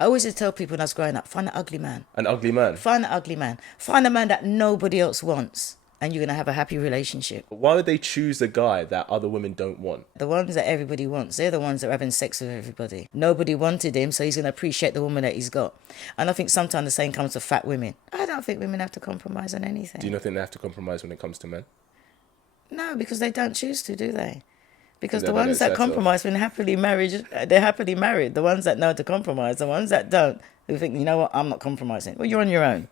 I always used to tell people when I was growing up, find an ugly man. An ugly man. Find an ugly man. Find a man that nobody else wants, and you're going to have a happy relationship. Why would they choose a guy that other women don't want? The ones that everybody wants, they're the ones that are having sex with everybody. Nobody wanted him, so he's going to appreciate the woman that he's got. And I think sometimes the same comes to fat women. I don't think women have to compromise on anything. Do you not think they have to compromise when it comes to men? No, because they don't choose to, do they? Because Yeah, the they ones don't that settle. compromise when happily married, they're happily married. The ones that know to compromise, the ones that don't, who think, you know what, I'm not compromising. Well, you're on your own.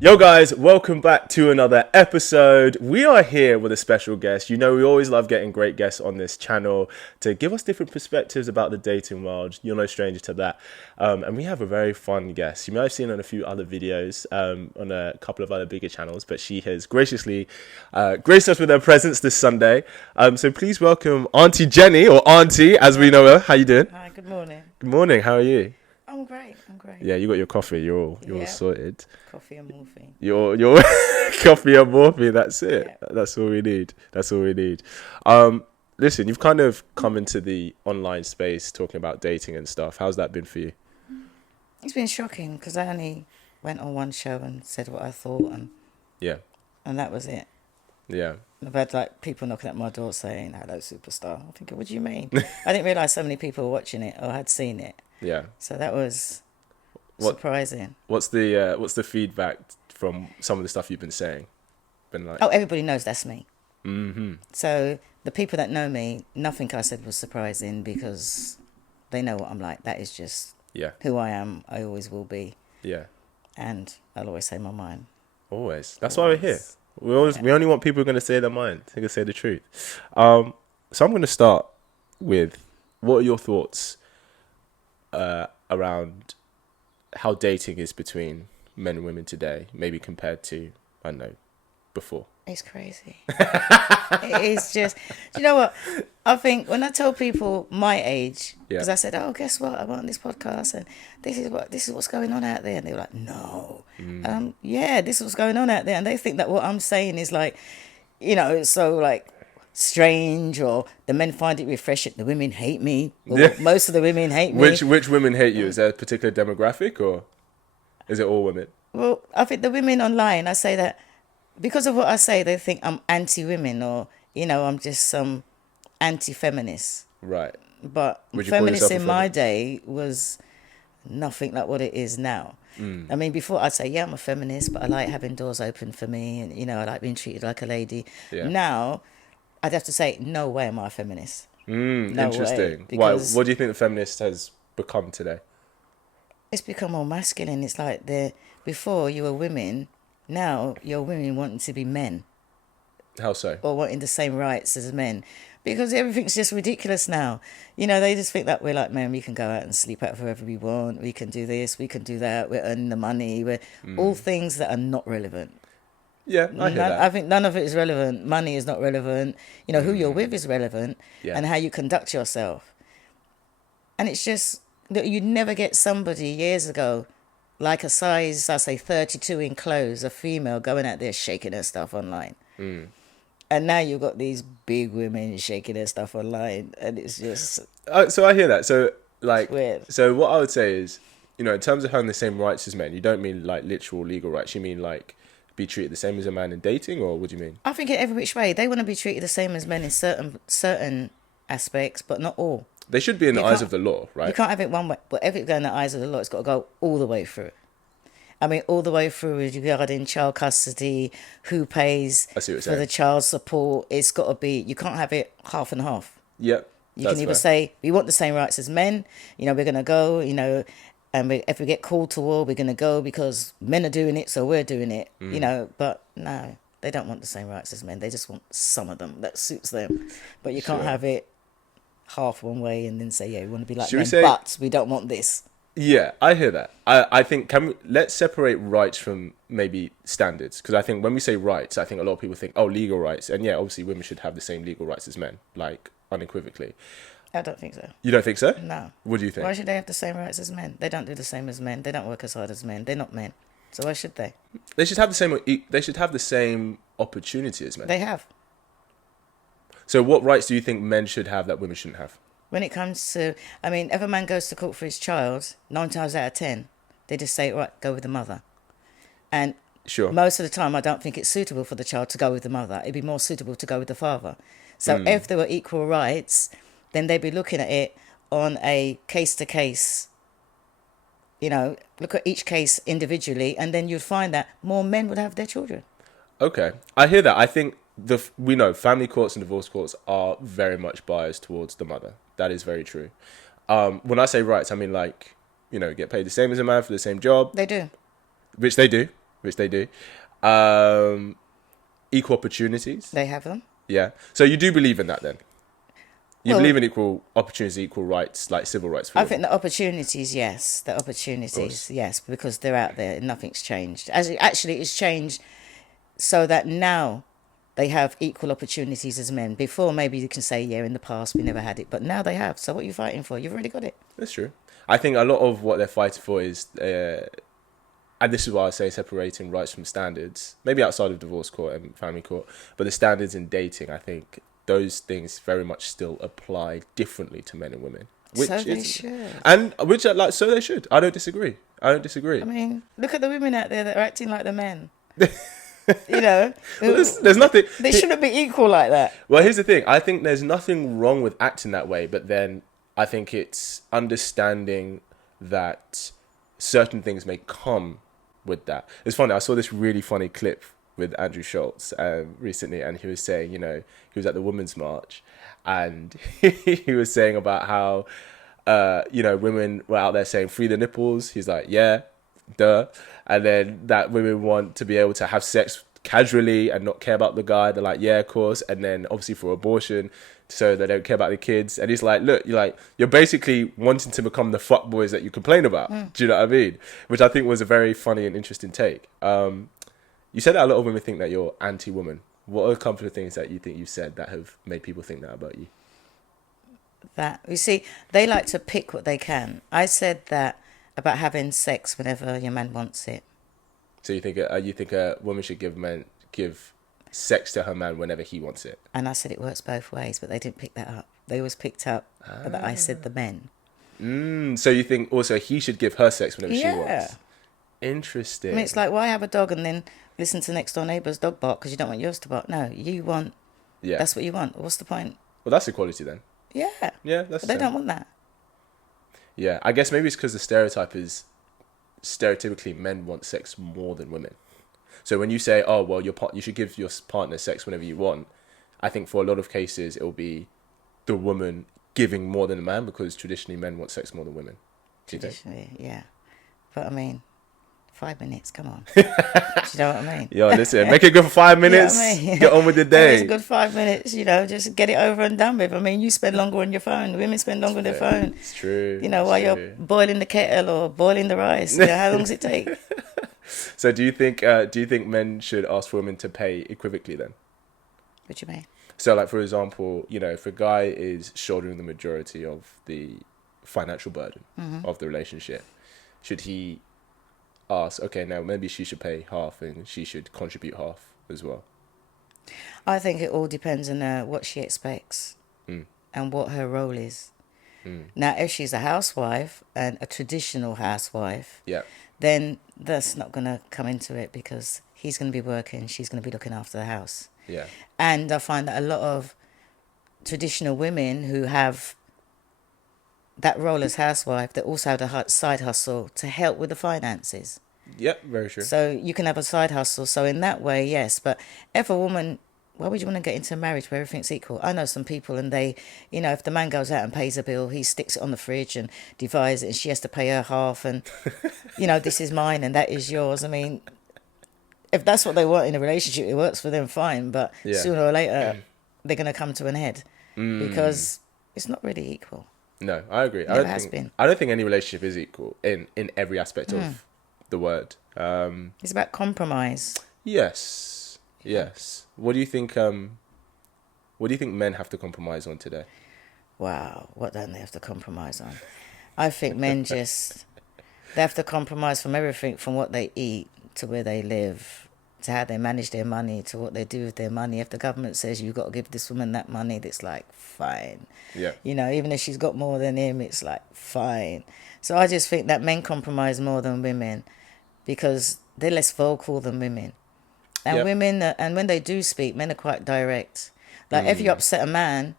Yo guys, welcome back to another episode. We are here with a special guest. You know, we always love getting great guests on this channel to give us different perspectives about the dating world. You're no stranger to that. And we have a very fun guest. You may have seen her on a few other videos on a couple of other bigger channels, but she has graciously graced us with her presence this Sunday. So please welcome Auntie Jenny, or Auntie as we know her. How you doing? Hi, good morning. Good morning. How are you? I'm great. Yeah, you got your coffee. You're all Yeah. sorted. Coffee and morphine. Your coffee and morphine. That's it. Yeah. That's all we need. Listen, you've kind of come into the online space talking about dating and stuff. How's that been for you? It's been shocking because I only went on one show and said what I thought, Yeah, and that was it. yeah. I've had like people knocking at my door saying, "Hello, superstar." I'm thinking, what do you mean? I didn't realise so many people were watching it or had seen it. Yeah. So that was What- surprising. What's the feedback from some of the stuff you've been saying? Been like, Oh, everybody knows that's me. mm-hmm. So the people that know me, nothing I said was surprising because they know what I'm like. That is just Yeah, who I am. I always will be, yeah. and I'll always say my mind. Always. That's why we're here. We only want people who are going to say their mind. Who can say the truth. So I'm going to start with, what are your thoughts around how dating is between men and women today, maybe compared to, I don't know, before? It's crazy. It's just, do you know what? I think when I tell people my age, because Yeah. I said, oh, guess what? I'm on this podcast and this is what's going on out there. And they were like, no. Yeah, this is what's going on out there. And they think that what I'm saying is like, you know, it's so like strange, or the men find it refreshing. The women hate me. Or Yeah. most of the women hate me. Which women hate you? Is there a particular demographic, or is it all women? Well, I think the women online, I say that because of what I say, they think I'm anti-women, or, you know, I'm just some anti-feminist. Right. But Would you call feminist yourself a in my day was nothing like what it is now. I mean, before I'd say, yeah, I'm a feminist, but I like having doors open for me, and, you know, I like being treated like a lady. Yeah. Now, I'd have to say, no way am I a feminist. No way, Interesting. Why? because- What do you think the feminist has become today? It's become more masculine. It's like before you were women, now you're women wanting to be men, How so? or wanting the same rights as men, because everything's just ridiculous now. You know, they just think that we're like men. We can go out and sleep out wherever we want. We can do this. We can do that. We're earning the money. We're all things that are not relevant. Yeah, I hear that. I think none of it is relevant. Money is not relevant. You know, who you're with is relevant, Yeah. and how you conduct yourself. And it's just that you'd never get somebody years ago, like a size, I say 32 in clothes, a female going out there shaking her stuff online. And now you've got these big women shaking their stuff online, and it's just So I hear that. So like, weird. so what I would say is, you know, in terms of having the same rights as men, you don't mean like literal legal rights. You mean like be treated the same as a man in dating, or what do you mean? I think in every which way they want to be treated the same as men in certain aspects, but not all. They should be in the You eyes can't- of the law, right? You can't have it one way. Whatever it go in the eyes of the law, it's got to go all the way through. I mean, all the way through regarding child custody, who pays I see what you're for saying. the child support. It's got to be, you can't have it half and half. Yep. You that's can either fair. say, we want the same rights as men, you know, we're going to go, you know, and if we get called to war, we're going to go because men are doing it, so we're doing it, you know, but no, they don't want the same rights as men. They just want some of them that suits them. But you can't Sure. have it half one way and then say, yeah, we want to be like Should we men, say- but we don't want this. Yeah, I hear that. I think let's separate rights from maybe standards, because I think when we say rights, I think a lot of people think, oh, legal rights, and yeah, obviously women should have the same legal rights as men, like unequivocally. I don't think so. You don't think so? No. What do you think? Why should they have the same rights as men? They don't do the same as men. They don't work as hard as men. They're not men. So why should they? They should have the same. They should have the same opportunity as men. They have. So what rights do you think men should have that women shouldn't have? When it comes to, I mean, if a man goes to court for his child, 9 times out of 10, they just say, right, go with the mother. And Sure. most of the time, I don't think it's suitable for the child to go with the mother. It'd be more suitable to go with the father. So if there were equal rights, then they'd be looking at it on a case-to-case, look at each case individually, and then you'd find that more men would have their children. Okay, I hear that. I think we know family courts and divorce courts are very much biased towards the mother. That is very true. When I say rights, I mean like, get paid the same as a man for the same job, They do. which they do. Equal opportunities. They have them. Yeah. So you do believe in that then? You Well, believe in equal opportunities, equal rights, like civil rights for I women? think the opportunities, yes. The opportunities, yes, because they're out there and nothing's changed. Actually, it's changed so that now they have equal opportunities as men. Before, maybe you can say, yeah, in the past we never had it, but now they have. So what are you fighting for? You've already got it. That's true. I think a lot of what they're fighting for is, and this is why I say separating rights from standards, maybe outside of divorce court and family court, but the standards in dating, I think those things very much still apply differently to men and women. So they should. And which are so they should. I don't disagree. I mean, look at the women out there that are acting like the men. Well, there's nothing. They shouldn't be equal like that. Well, here's the thing. I think there's nothing wrong with acting that way, but then I think it's understanding that certain things may come with that. It's funny. I saw this really funny clip with Andrew Schultz recently, and he was saying, he was at the Women's March, and he was saying about how, women were out there saying free the nipples. He's like, yeah, duh. And then that women want to be able to have sex casually and not care about the guy. They're like, yeah, of course. And then obviously for abortion, so they don't care about the kids. And he's like, look, you're basically wanting to become the fuckboys that you complain about. Do you know what I mean? Which I think was a very funny and interesting take. You said that a lot of women think that you're anti-woman. What are a couple of things that you think you've said that have made people think that about you? That, you see, they like to pick what they can. I said that about having sex whenever your man wants it. So you think a woman should give sex to her man whenever he wants it? And I said it works both ways, but they didn't pick that up. They always picked up that I said the men. So you think also he should give her sex whenever she Yeah. wants? Interesting. I mean, it's like, why have a dog and then listen to next door neighbour's dog bark because you don't want yours to bark? No, you want. Yeah. That's what you want. What's the point? Well, that's equality then. Yeah. Yeah, that's. But they fair. don't want that. Yeah, I guess maybe it's because the stereotype is stereotypically men want sex more than women. So when you say, oh well, you should give your partner sex whenever you want, I think for a lot of cases it will be the woman giving more than the man because traditionally men want sex more than women. Do you think? Traditionally, yeah. But I mean, 5 minutes, come on. Do you know what I mean? Yo, listen, make it good for 5 minutes. You know what I mean? Get on with the It's day. a good 5 minutes, just get it over and done with. I mean, you spend longer on your phone. Women spend longer on their phone. It's true. While you're boiling the kettle or boiling the rice. How long does it take? So do you think men should ask for women to pay equivocally then? What do you mean? So like, for example, if a guy is shouldering the majority of the financial burden of the relationship, should he ask, okay, now maybe she should pay half and she should contribute half as well? I think it all depends on what she expects and what her role is. Now, if she's a housewife and a traditional housewife, Yeah. then that's not going to come into it because he's going to be working, she's going to be looking after the house. Yeah. And I find that a lot of traditional women who have that role as housewife, they also have a side hustle to help with the finances. Yep, very true. So you can have a side hustle. So in that way, yes. But if a woman, why would you want to get into a marriage where everything's equal? I know some people and they, if the man goes out and pays a bill, he sticks it on the fridge and divides it and she has to pay her half and, this is mine and that is yours. I mean, if that's what they want in a relationship, it works for them, fine. But sooner or later, they're going to come to an head because it's not really equal. No, I agree. Never has been. I don't think any relationship is equal in every aspect of the word. It's about compromise. Yes. What do you think? What do you think men have to compromise on today? Wow, what don't they have to compromise on? I think men they have to compromise from everything from what they eat to where they live to how they manage their money, to what they do with their money. If the government says you've got to give this woman that money, it's like, fine. Yeah. You know, even if she's got more than him, it's like, fine. So I just think that men compromise more than women because they're less vocal than women. And Yep. women, and when they do speak, men are quite direct. Like, if you upset a man,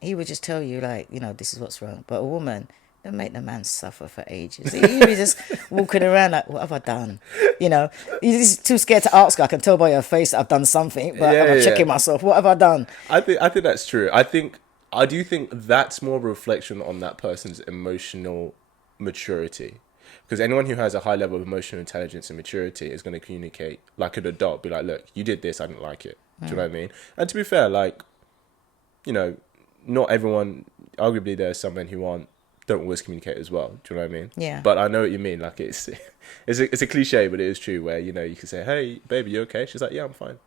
he would just tell you, like, you know, this is what's wrong. But a woman, they'll make the man suffer for ages. He'll be just walking around like, what have I done? You know, he's too scared to ask. I can tell by your face that I've done something, but I'm checking myself. What have I done? I think that's true. I do think that's more of a reflection on that person's emotional maturity. Because anyone who has a high level of emotional intelligence and maturity is going to communicate like an adult, be like, look, you did this, I didn't like it. Do you know what I mean? And to be fair, like, you know, not everyone, arguably there's some men who don't always communicate as well. Do you know what I mean? Yeah. But I know what you mean. Like, it's a cliche, but it is true where, you know, you can say, hey, baby, you okay? She's like, yeah, I'm fine.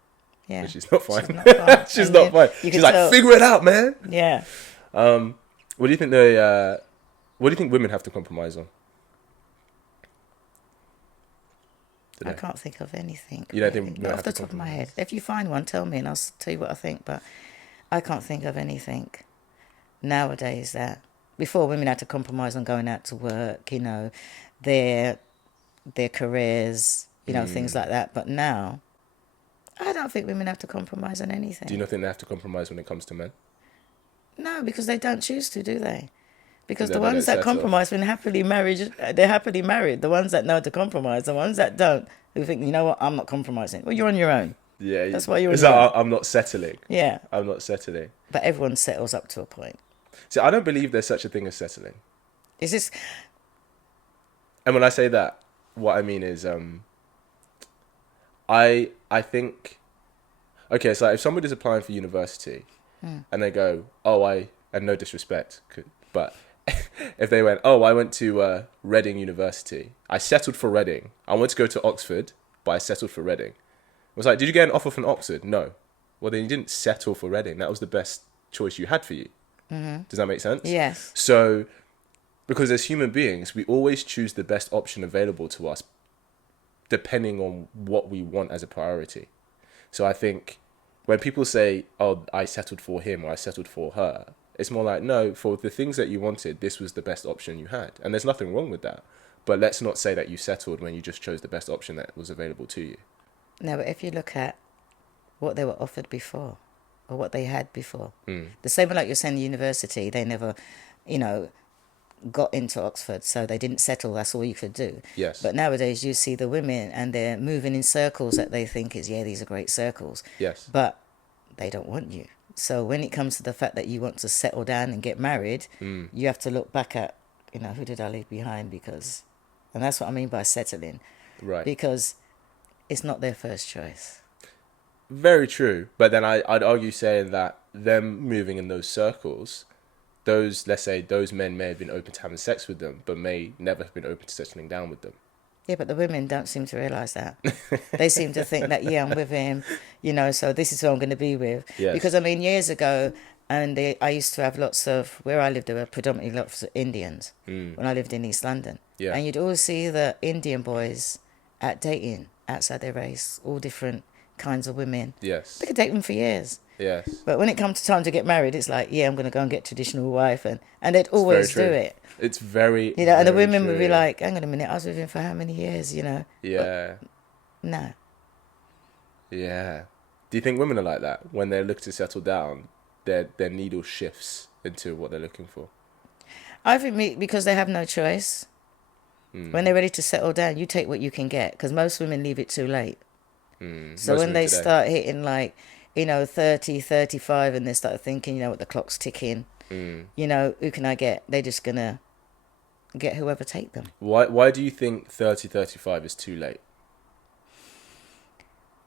Yeah. And she's not fine. She's not fine. She's not fine. She's like, tell. figure it out, man. Yeah. What do you think what do you think women have to compromise on? I can't think of anything. You don't think really. women Not have off the to top of my compromise? head. If you find one, tell me and I'll tell you what I think. But I can't think of anything nowadays that before women had to compromise on going out to work, you know, their careers, you know, things like that. But now, I don't think women have to compromise on anything. Do you not think they have to compromise when it comes to men? No, because they don't choose to, do they? Because They the don't ones that settle. compromise when happily married, they're happily married. The ones that know to compromise, the ones that don't, who think, you know what, I'm not compromising. Well, you're on your own. Yeah. That's why you're on It's your like, own. I'm not settling. Yeah, I'm not settling. but everyone settles up to a point. See, I don't believe there's such a thing as settling. Is this... And when I say that, what I mean is, I think, okay, it's like if somebody's applying for university and they go, and no disrespect, but if they went, I went to Reading University, I settled for Reading. I wanted to go to Oxford, but I settled for Reading. I was like, did you get an offer from Oxford? No. Well, then you didn't settle for Reading. That was the best choice you had for you. Does that make sense? Yes. So, because as human beings, we always choose the best option available to us, depending on what we want as a priority. So I think when people say, I settled for him or I settled for her, it's more like, no, for the things that you wanted, this was the best option you had. And there's nothing wrong with that. But let's not say that you settled when you just chose the best option that was available to you. No, but if you look at what they were offered before or what they had before, the same like you're saying university, they never, you know, got into Oxford, so they didn't settle. That's all you could do. Yes. But nowadays you see the women and they're moving in circles that they think is, these are great circles. Yes. But they don't want you. So when it comes to the fact that you want to settle down and get married, you have to look back at, you know, who did I leave behind? Because, and that's what I mean by settling. Right. Because it's not their first choice. Very true. But then I'd argue saying that them moving in those circles, let's say those men may have been open to having sex with them, but may never have been open to settling down with them. Yeah, but the women don't seem to realise that. They seem to think that, I'm with him, you know, so this is who I'm going to be with. Yes. Because, I mean, years ago, I used to have where I lived, there were predominantly lots of Indians when I lived in East London. Yeah. And you'd always see the Indian boys out dating outside their race, all different kinds of women. Yes. They could date them for years. Yes. But when it comes to time to get married, it's like, I'm going to go and get traditional wife. And they'd always do it. It's very, you know, and the very women true, would be yeah. like, hang on a minute, I was with him for how many years, you know? Yeah. But, no. Yeah. Do you think women are like that? When they look to settle down, their needle shifts into what they're looking for? I think because they have no choice. When they're ready to settle down, you take what you can get. Because most women leave it too late. So Most when women they today. start hitting 30, 35, and they start thinking, what the clock's ticking, who can I get? They're just going to get whoever take them. Why do you think 30, 35 is too late?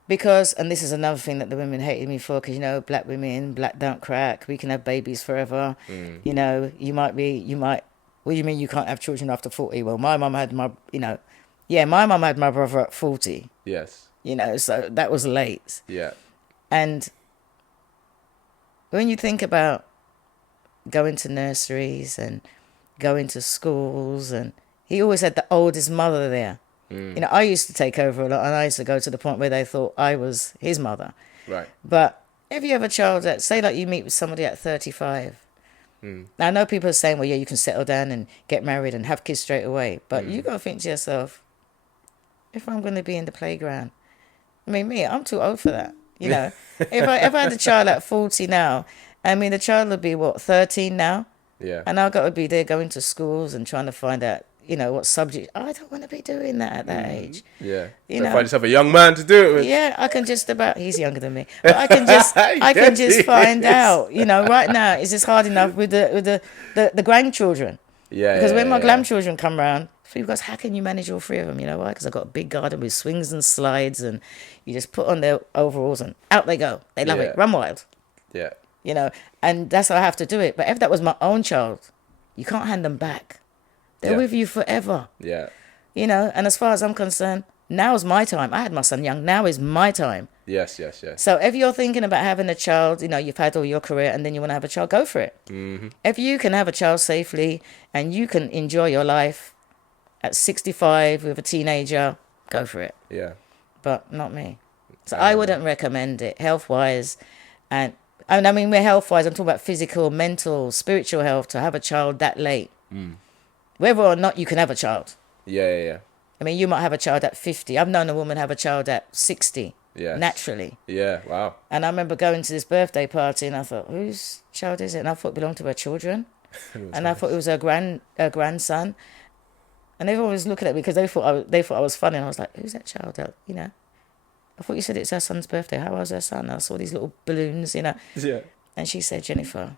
Because, and this is another thing that the women hated me for, because, black women, black don't crack, we can have babies forever. You might, what do you mean you can't have children after 40? Well, my mum had my mum had my brother at 40. Yes. So that was late. Yeah. And when you think about going to nurseries and going to schools, and he always had the oldest mother there. You know, I used to take over a lot, and I used to go to the point where they thought I was his mother. Right. But if you have a child that, say, like you meet with somebody at 35, now I know people are saying, well, yeah, you can settle down and get married and have kids straight away. But you got to think to yourself, if I'm going to be in the playground, I mean, I'm too old for that. You know, if I had a child at 40 now, I mean, the child would be, 13 now? Yeah. And I've got to be there going to schools and trying to find out, you know, what subject. I don't want to be doing that at that age. Yeah. You So know, find yourself a young man to do it with. yeah, I can just about. He's younger than me, but I can just find out. You know, right now is this hard enough with the grandchildren? Yeah. Because when my grandchildren come round, people goes, how can you manage all three of them? You know why? Because I've got a big garden with swings and slides, and you just put on their overalls and out they go. They love it, run wild. Yeah. You know, and that's how I have to do it. But if that was my own child, you can't hand them back. They're with you forever. Yeah. You know, and as far as I'm concerned, now's my time. I had my son young. Now is my time. Yes. So if you're thinking about having a child, you know, you've had all your career and then you want to have a child, go for it. Mm-hmm. If you can have a child safely and you can enjoy your life at 65 with a teenager, go for it. Yeah. But not me. So I wouldn't recommend it health-wise. And I mean, we're health-wise. I'm talking about physical, mental, spiritual health to have a child that late. Whether or not you can have a child. Yeah. I mean, you might have a child at 50. I've known a woman have a child at 60. Yes. Naturally. Yeah. Wow. And I remember going to this birthday party and I thought, whose child is it? And I thought it belonged to her children. And I thought it was her grandson. And everyone was looking at me because they thought I was funny. And I was like, who's that child? You know, I thought you said it's her son's birthday. How was her son? I saw these little balloons, you know. Yeah. And she said, Jennifer,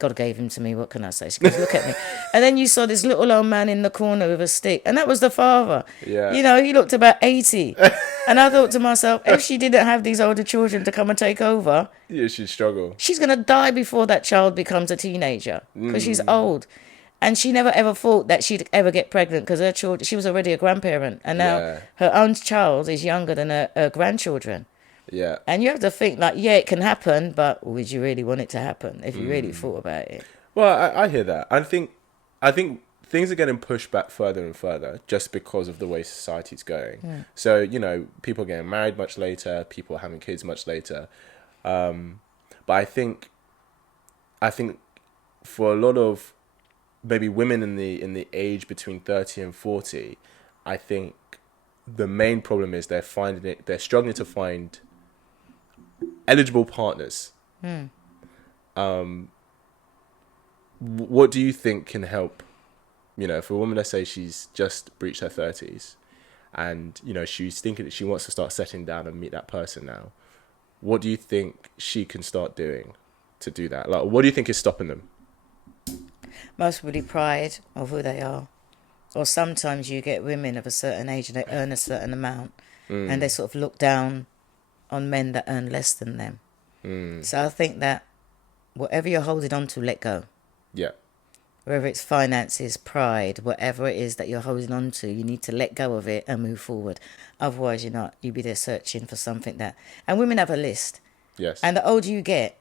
God gave him to me. What can I say? She goes, look at me. And then you saw this little old man in the corner with a stick. And that was the father. Yeah. You know, he looked about 80. And I thought to myself, if she didn't have these older children to come and take over, Yeah, she'd struggle. she's going to die before that child becomes a teenager because she's old. And she never ever thought that she'd ever get pregnant because her children, she was already a grandparent. And now her own child is younger than her grandchildren. Yeah. And you have to think like, yeah, it can happen, but would you really want it to happen if you really thought about it? Well, I hear that. I think things are getting pushed back further and further just because of the way society's going. Yeah. So, you know, people are getting married much later, people are having kids much later. But I think for a lot of maybe women in the age between 30 and 40, I think the main problem is they're struggling to find eligible partners. What do you think can help? You know, for a woman, let's say she's just breached her 30s and, you know, she's thinking that she wants to start settling down and meet that person now. What do you think she can start doing to do that? Like, what do you think is stopping them? Most probably pride of who they are. Or sometimes you get women of a certain age and they earn a certain amount and they sort of look down on men that earn less than them. So I think that whatever you're holding on to, let go. Yeah. Whether it's finances, pride, whatever it is that you're holding on to, you need to let go of it and move forward. Otherwise, you'll be there searching for something that... And women have a list. Yes. And the older you get,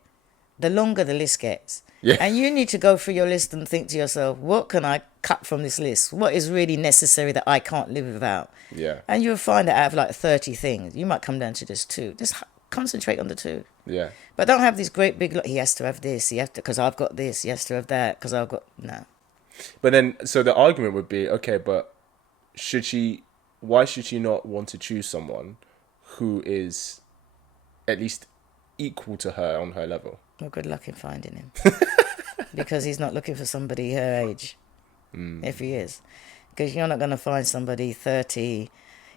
the longer the list gets. Yeah. And you need to go through your list and think to yourself, what can I cut from this list? What is really necessary that I can't live without? Yeah. And you'll find that out of like 30 things, you might come down to just 2. Just concentrate on the 2. Yeah. But don't have this great big, look, he has to have this, he has to, because I've got this, he has to have that, because I've got, no. But then, so the argument would be, okay, but why should she not want to choose someone who is at least equal to her on her level? Well, good luck in finding him. Because he's not looking for somebody her age, if he is. Because you're not going to find somebody 30,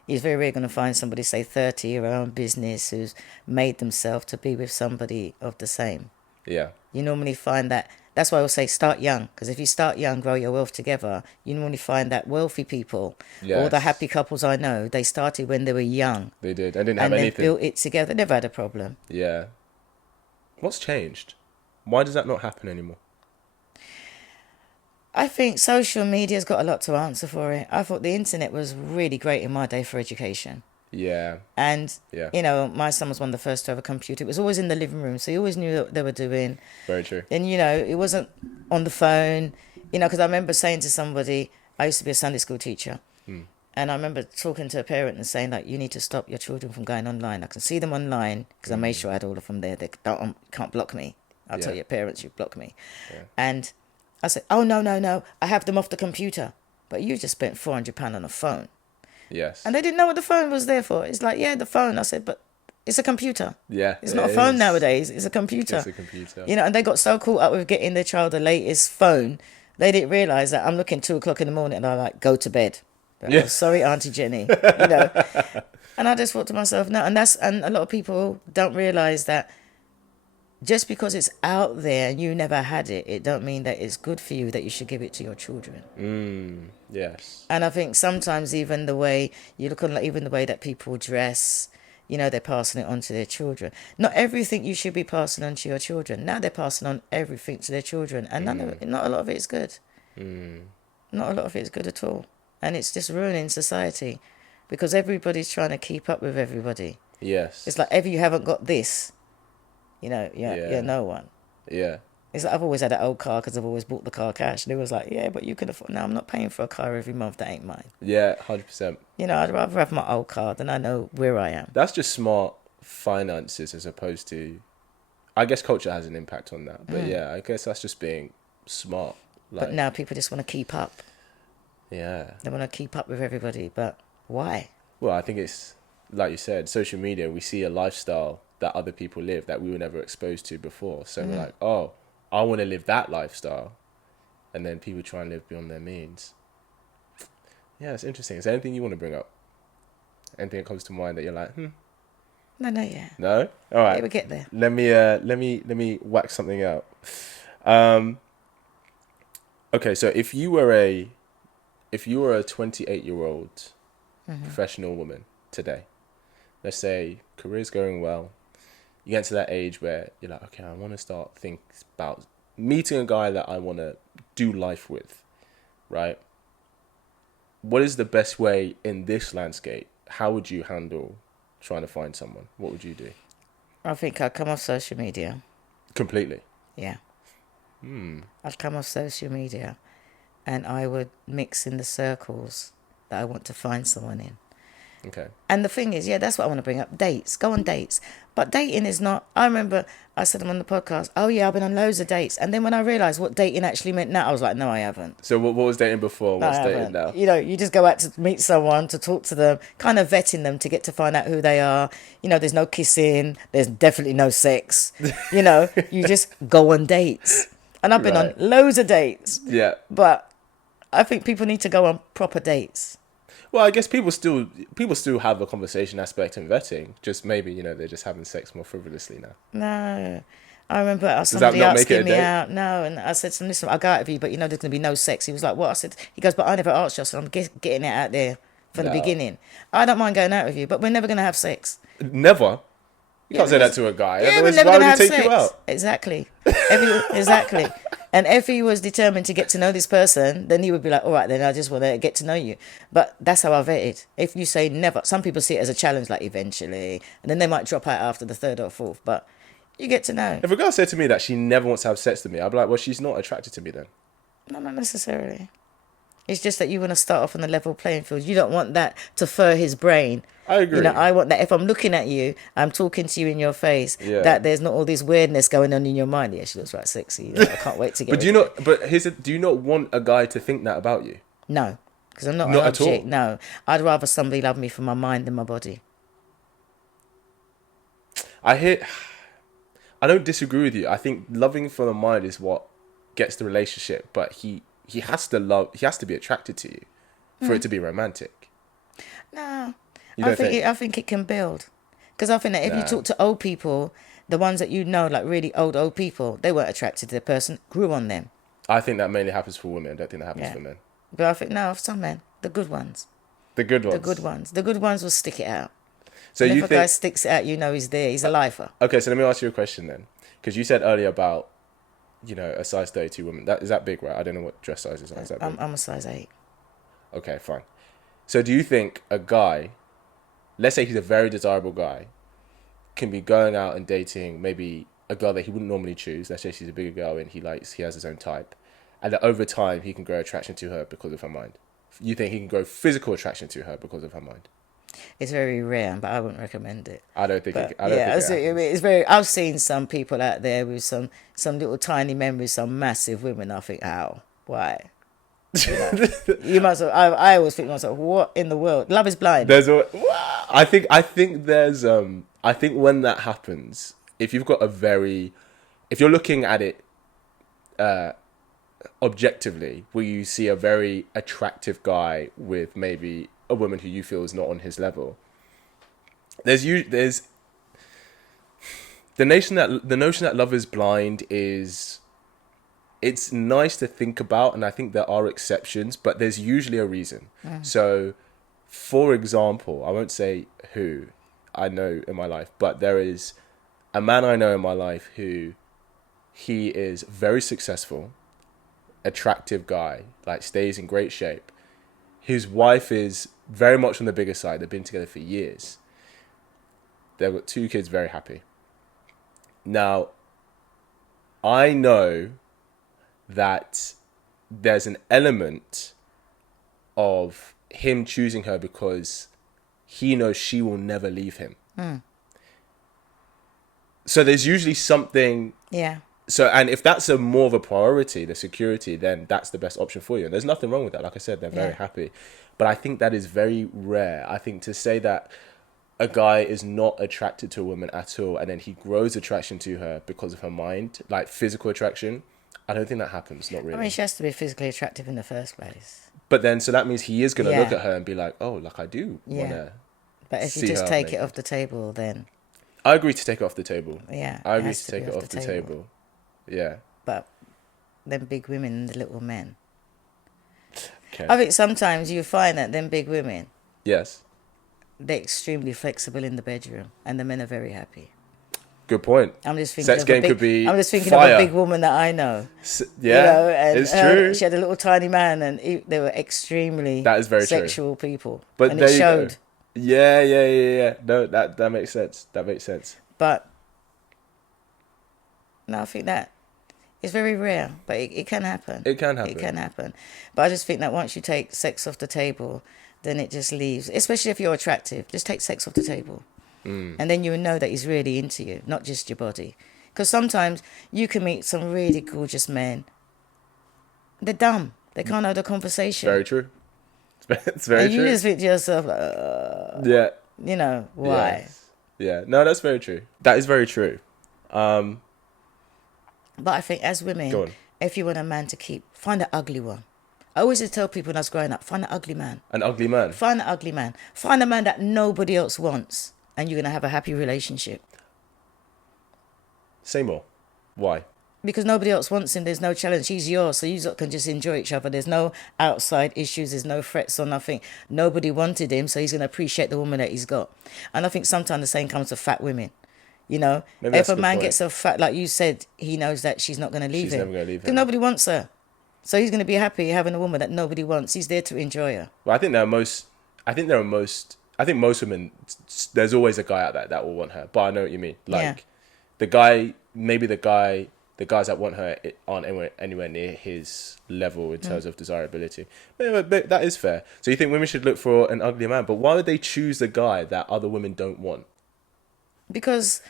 he's very rarely going to find somebody, say, 30, or own business, who's made themselves to be with somebody of the same. Yeah. You normally find that, that's why I will say start young, because if you start young, grow your wealth together, you normally find that wealthy people, all the happy couples I know, they started when they were young. They did. They didn't have anything. And anything. they built it together. They never had a problem. Yeah. What's changed? Why does that not happen anymore? I think social media's got a lot to answer for it. I thought the internet was really great in my day for education. Yeah. And, you know, my son was one of the first to have a computer. It was always in the living room, so he always knew what they were doing. Very true. And, you know, it wasn't on the phone, you know, because I remember saying to somebody, I used to be a Sunday school teacher, And I remember talking to a parent and saying, like, you need to stop your children from going online. I can see them online because I made sure I had all of them there. They can't block me. I'll tell your parents you block me. Yeah. And I said, oh, no. I have them off the computer. But you just spent £400 on a phone. Yes. And they didn't know what the phone was there for. It's like, yeah, the phone. I said, but it's a computer. Yeah. It's not a phone nowadays. It's a computer. It's a computer. You know, and they got so caught up with getting their child the latest phone, they didn't realise that I'm looking 2 o'clock in the morning and I'm like, go to bed. Yeah. Oh, sorry, Auntie Jenny. You know. And I just thought to myself, no, and a lot of people don't realise that just because it's out there and you never had it, it don't mean that it's good for you that you should give it to your children. Yes. And I think sometimes even the way you look on, even the way that people dress, you know, they're passing it on to their children. Not everything you should be passing on to your children. Now they're passing on everything to their children, and not a lot of it is good. Not a lot of it is good at all, and it's just ruining society because everybody's trying to keep up with everybody. Yes. It's like if you haven't got this, you know, you're no one. Yeah. It's like I've always had an old car because I've always bought the car cash. And it was like, yeah, but you can afford... No, I'm not paying for a car every month. That ain't mine. Yeah, 100%. You know, I'd rather have my old car than I know where I am. That's just smart finances as opposed to... I guess culture has an impact on that. But yeah, I guess that's just being smart. But now people just want to keep up. Yeah. They want to keep up with everybody. But why? Well, I think it's, like you said, social media, we see a lifestyle that other people live that we were never exposed to before. So we're like, oh, I want to live that lifestyle. And then people try and live beyond their means. Yeah, it's interesting. Is there anything you want to bring up? Anything that comes to mind that you're like, No, yeah. No? All right. Yeah, we'll get there. Let me whack something out. Okay, so if you were a 28-year-old professional woman today, let's say career's going well, you get to that age where you're like, okay, I want to start thinking about meeting a guy that I want to do life with, right? What is the best way in this landscape? How would you handle trying to find someone? What would you do? I think I'd come off social media. Completely. Yeah. I'd come off social media and I would mix in the circles that I want to find someone in. Okay. And the thing is, yeah, that's what I want to bring up. Dates. Go on dates. But dating is not... I remember I said them on the podcast, oh, yeah, I've been on loads of dates. And then when I realised what dating actually meant now, I was like, no, I haven't. So what was dating before? What's dating haven't. now? You know, you just go out to meet someone, to talk to them, kind of vetting them to get to find out who they are. You know, there's no kissing. There's definitely no sex. You know, you just go on dates. And I've been on loads of dates. Yeah. But I think people need to go on proper dates. Well, I guess people still have a conversation aspect in vetting. Just maybe, you know, they're just having sex more frivolously now. No. I remember somebody asking me out. No, and I said to him, listen, I'll go out with you, but you know there's going to be no sex. He was like, what? I said, he goes, but I never asked you. I said, I'm getting it out there from the beginning. I don't mind going out with you, but we're never going to have sex. Never? You can't say that to a guy. Yeah, we're never going to have sex. Exactly. Exactly. And if he was determined to get to know this person, then he would be like, all right, then I just want to get to know you. But that's how I vetted. If you say never, some people see it as a challenge, like eventually, and then they might drop out after the third or fourth, but you get to know. If a girl said to me that she never wants to have sex with me, I'd be like, well, she's not attracted to me then. No, not necessarily. It's just that you want to start off on a level playing field. You don't want that to fur his brain. I agree. You know, I want that if I'm looking at you, I'm talking to you in your face, that there's not all this weirdness going on in your mind. Yeah, she looks right sexy. You know, I can't wait to get do you not want a guy to think that about you? No, because I'm not an object. at all. No, I'd rather somebody love me for my mind than my body. I don't disagree with you. I think loving for the mind is what gets the relationship, but he has to be attracted to you for it to be romantic. No, I think it can build, because I think that if you talk to old people, the ones that you know, like really old people, they weren't attracted to the person, grew on them. I think that mainly happens for women. I don't think that happens for men. But I think no, for some men, the good ones. The good ones will stick it out. So and if a guy sticks it out, you know he's there. He's a lifer. Okay, so let me ask you a question then, because you said earlier about, you know, a size 32 woman. Is that big, right? I don't know what dress size is. Is that big? I'm a size 8. Okay, fine. So do you think a guy, let's say he's a very desirable guy, can be going out and dating maybe a girl that he wouldn't normally choose? Let's say she's a bigger girl and he has his own type, and that over time he can grow attraction to her because of her mind. you think he can grow physical attraction to her because of her mind? It's very rare, but I wouldn't recommend it. I don't think But it, I don't think it happens. it's very. I've seen some people out there with some little tiny men with some massive women. I think, how, why? You must have. I always think to myself, what in the world? Love is blind. I think when that happens, if you're looking at it objectively, where you see a very attractive guy with maybe a woman who you feel is not on his level, there's the notion that love is blind is, it's nice to think about, and I think there are exceptions, but there's usually a reason. So, for example, I won't say who I know in my life, but there is a man I know in my life who, he is very successful, attractive guy, like stays in great shape. His wife is very much on the bigger side. They've been together for years. They've got 2 kids, very happy. Now, I know that there's an element of him choosing her because he knows she will never leave him. So there's usually something. Yeah. So, and if that's a more of a priority, the security, then that's the best option for you. And there's nothing wrong with that. Like I said, they're very happy. But I think that is very rare. I think to say that a guy is not attracted to a woman at all, and then he grows attraction to her because of her mind, like physical attraction, I don't think that happens. Not really. I mean, she has to be physically attractive in the first place. But then, so that means he is going to look at her and be like, oh, like I do want to. But if you just take it off the table, then. I agree to take it off the table. Yeah. I agree to take it off the table. Yeah. But them big women and the little men. Okay. I think sometimes you find that them big women, Yes. they're extremely flexible in the bedroom, and the men are very happy. Good point. I'm just thinking Sex of game a big, could be I'm just thinking fire. of a big woman that I know. Yeah, you know, and it's true. She had a little tiny man, and they were extremely That is very sexual people. But and there it you showed. go. Yeah. No, that makes sense. That makes sense. But no, I think that it's very rare, but it can happen. It can happen. It can happen. But I just think that once you take sex off the table, then it just leaves, especially if you're attractive, just take sex off the table. And then you know that he's really into you, not just your body. Because sometimes you can meet some really gorgeous men. They're dumb. They can't hold a conversation. Very true. It's very and true. you just think to yourself, Yeah. you know, why? Yes. Yeah. No, that's very true. That is very true. But I think as women, Go on. if you want a man to keep, find an ugly one. I always used to tell people when I was growing up, find an ugly man. An ugly man. Find an ugly man. Find a man that nobody else wants, and you're going to have a happy relationship. Say more. Why? Because nobody else wants him, there's no challenge. He's yours, so you can just enjoy each other. There's no outside issues, there's no threats or nothing. Nobody wanted him, so he's going to appreciate the woman that he's got. And I think sometimes the same comes to fat women. You know, Maybe if that's a a good man point. gets a fat, like you said, he knows that she's not going to leave She's him. never gonna leave him. Because nobody wants her. So he's going to be happy having a woman that nobody wants. He's there to enjoy her. Well, I think most women, there's always a guy out there that will want her. But I know what you mean. Like, the guys that want her aren't anywhere near his level in terms of desirability. But that is fair. So you think women should look for an ugly man, but why would they choose the guy that other women don't want? Because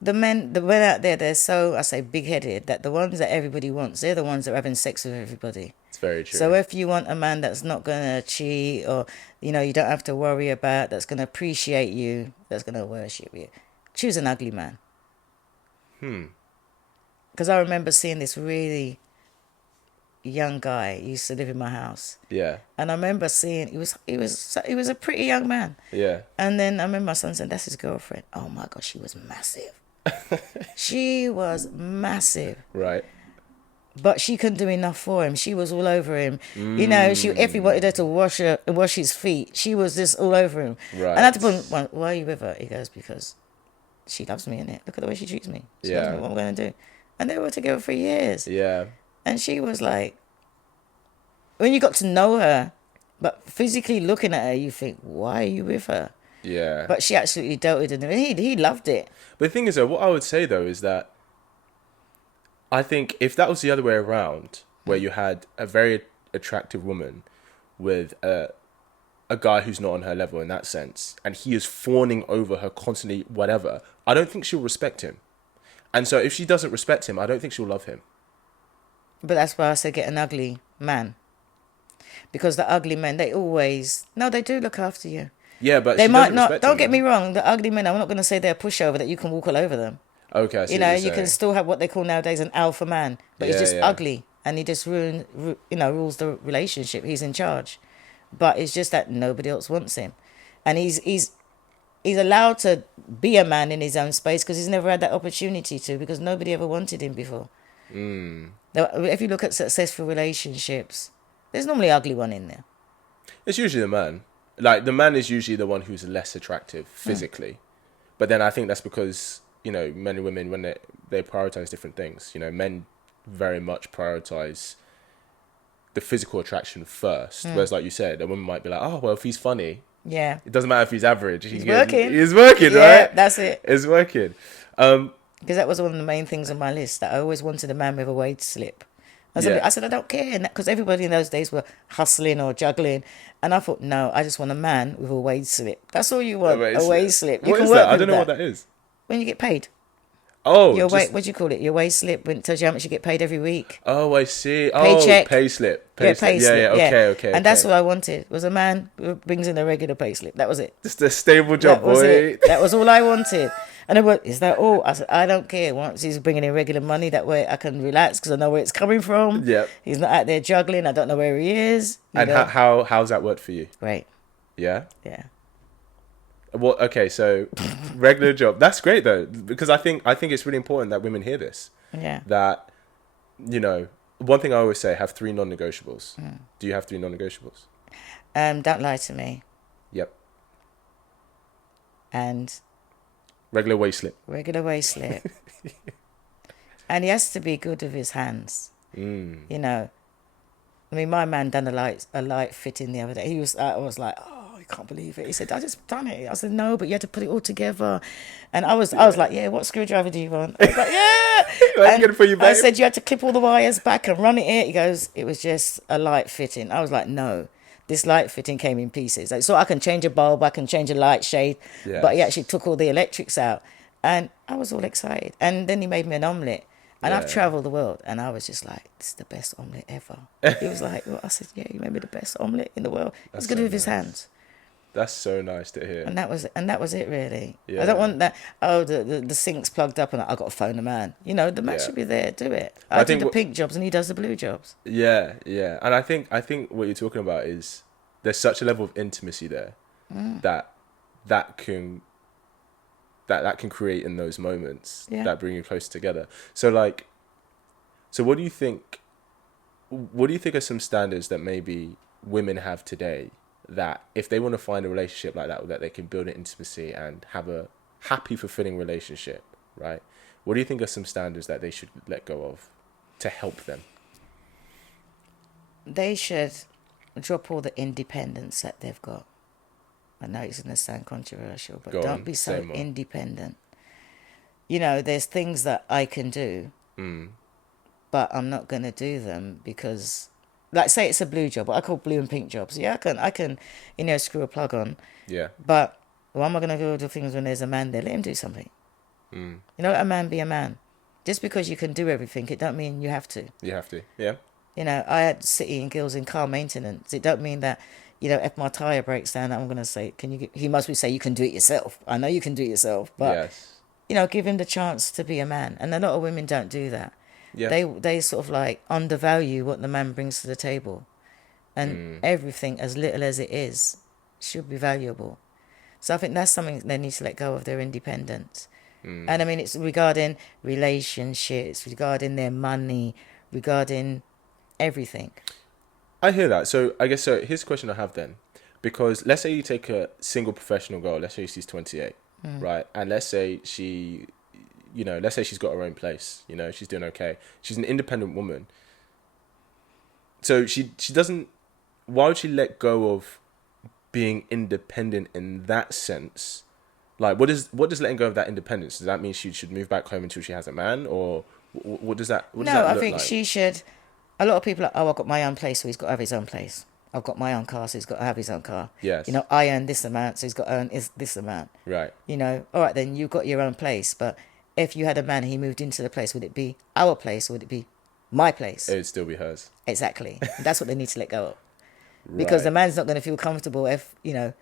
the men out there, they're so, I say, big-headed that the ones that everybody wants, they're the ones that are having sex with everybody. It's very true. So if you want a man that's not going to cheat, or, you know, you don't have to worry about, that's going to appreciate you, that's going to worship you, choose an ugly man. Because I remember seeing this really young guy. He used to live in my house. Yeah. And I remember seeing, he was a pretty young man. Yeah. And then I remember my son saying, that's his girlfriend. Oh my gosh, she was massive. She was massive. Right. But she couldn't do enough for him. She was all over him. You know, if he wanted her to wash his feet, she was just all over him. Right. And I had to put him, well, why are you with her? He goes, because she loves me, innit? Look at the way she treats me. She loves me, what am I going to do? And they were together for years. Yeah. And she was like, when you got to know her, but physically looking at her, you think, why are you with her? Yeah. But she absolutely dealt with it. And he loved it. But the thing is, though, what I would say, though, is that I think if that was the other way around, where you had a very attractive woman with a guy who's not on her level in that sense, and he is fawning over her constantly, whatever, I don't think she'll respect him. And so if she doesn't respect him, I don't think she'll love him. But that's why I say get an ugly man. Because the ugly men, they always... No, they do look after you. Yeah, but they she might doesn't not... respect Don't him, get though. me wrong. The ugly men, I'm not going to say they're a pushover that you can walk all over them. Okay, I see You what know, you're you can saying. still have what they call nowadays an alpha man. But he's Yeah, just yeah. ugly. And he just rules the relationship. He's in charge. But it's just that nobody else wants him. And he's allowed to be a man in his own space because he's never had that opportunity to, because nobody ever wanted him before. Now, if you look at successful relationships, there's normally an ugly one in there. It's usually the man. Like, the man is usually the one who's less attractive physically. But then I think that's because, you know, men and women, when they prioritize different things. You know, men very much prioritize the physical attraction first. Whereas, like you said, a woman might be like, oh, well, if he's funny, Yeah. it doesn't matter if he's average. He's working. He's working, Yeah, right? that's it. It's working. Because that was one of the main things on my list, that I always wanted a man with a wage slip. I said, I don't care. Because everybody in those days were hustling or juggling. And I thought, no, I just want a man with a wage slip. That's all you want, a wage slip. You What can is work that? I with don't know what that is. When you get paid. Oh, What do you call it? Your wage slip, when it tells you how much you get paid every week. Oh, I see. Paycheck. Oh, pay slip. Pay slip. Yeah. Okay. And that's what I wanted, was a man who brings in a regular pay slip. That was it. Just a stable job, That was boy. it. That was all I wanted. And they went, is that all? I said, I don't care. Once he's bringing in regular money, that way I can relax because I know where it's coming from. Yep. He's not out there juggling. I don't know where he is. And how's that worked for you? Great. Yeah? Yeah. Well, okay, so regular job. That's great, though, because I think it's really important that women hear this. Yeah. That, you know, one thing I always say, have 3 non-negotiables. Do you have 3 non-negotiables? Don't lie to me. Yep. And Regular wage slip. regular wage slip. And he has to be good with his hands. You know, I mean, my man done a light fitting the other day. I was like, oh, I can't believe it. He said, I just done it. I said, no, but you had to put it all together. And I was like, yeah, what screwdriver do you want? I was like, yeah. I'm gonna put you I back. said, you had to clip all the wires back and run it here. He goes, it was just a light fitting. I was like, no. This light fitting came in pieces. So I can change a bulb, I can change a light shade. Yes. But he actually took all the electrics out. And I was all excited. And then he made me an omelette. And I've travelled the world, and I was just like, this is the best omelette ever. He was like, well, I said, yeah, you made me the best omelette in the world. He's good with his hands. That's so nice to hear. And that was it, really. Yeah. I don't want that, the sink's plugged up and I've got to phone the man. You know, the man should be there, do it. I do the pink jobs and he does the blue jobs. Yeah. And I think what you're talking about is there's such a level of intimacy there that can create in those moments that bring you closer together. So what do you think are some standards that maybe women have today that if they want to find a relationship like that they can build an intimacy and have a happy, fulfilling relationship, right? What do you think are some standards that they should let go of to help them? They should drop all the independence that they've got. I know it's going to sound controversial, but don't be so independent. You know, there's things that I can do, but I'm not going to do them because, like, say it's a blue job, what I call blue and pink jobs. Yeah, I can, you know, screw a plug on. Yeah. But why am I going to go do things when there's a man there? Let him do something. You know, let a man be a man. Just because you can do everything, it don't mean you have to. You have to, yeah. You know, I had City and Girls in car maintenance. It don't mean that, you know, if my tyre breaks down, I'm going to say, he must be say you can do it yourself. I know you can do it yourself, but, you know, give him the chance to be a man. And a lot of women don't do that. Yeah. They sort of like undervalue what the man brings to the table. And everything, as little as it is, should be valuable. So I think that's something they need to let go of, their independence. And I mean, it's regarding relationships, regarding their money, regarding everything. I hear that. So I guess here's a question I have then. Because let's say you take a single professional girl, let's say she's 28, right? And let's say she's got her own place, you know, she's doing okay. She's an independent woman. So she doesn't, why would she let go of being independent in that sense? Like, what does letting go of that independence? Does that mean she should move back home until she has a man? Or what does that look like? No, I think she should. A lot of people are, I've got my own place, so he's got to have his own place. I've got my own car, so he's got to have his own car. Yes. You know, I earn this amount, so he's got to earn this amount. Right. You know, all right, then you've got your own place. But if you had a man, he moved into the place, would it be our place or would it be my place? It would still be hers. Exactly. That's what they need to let go of. Because Right. the man's not going to feel comfortable if, you know,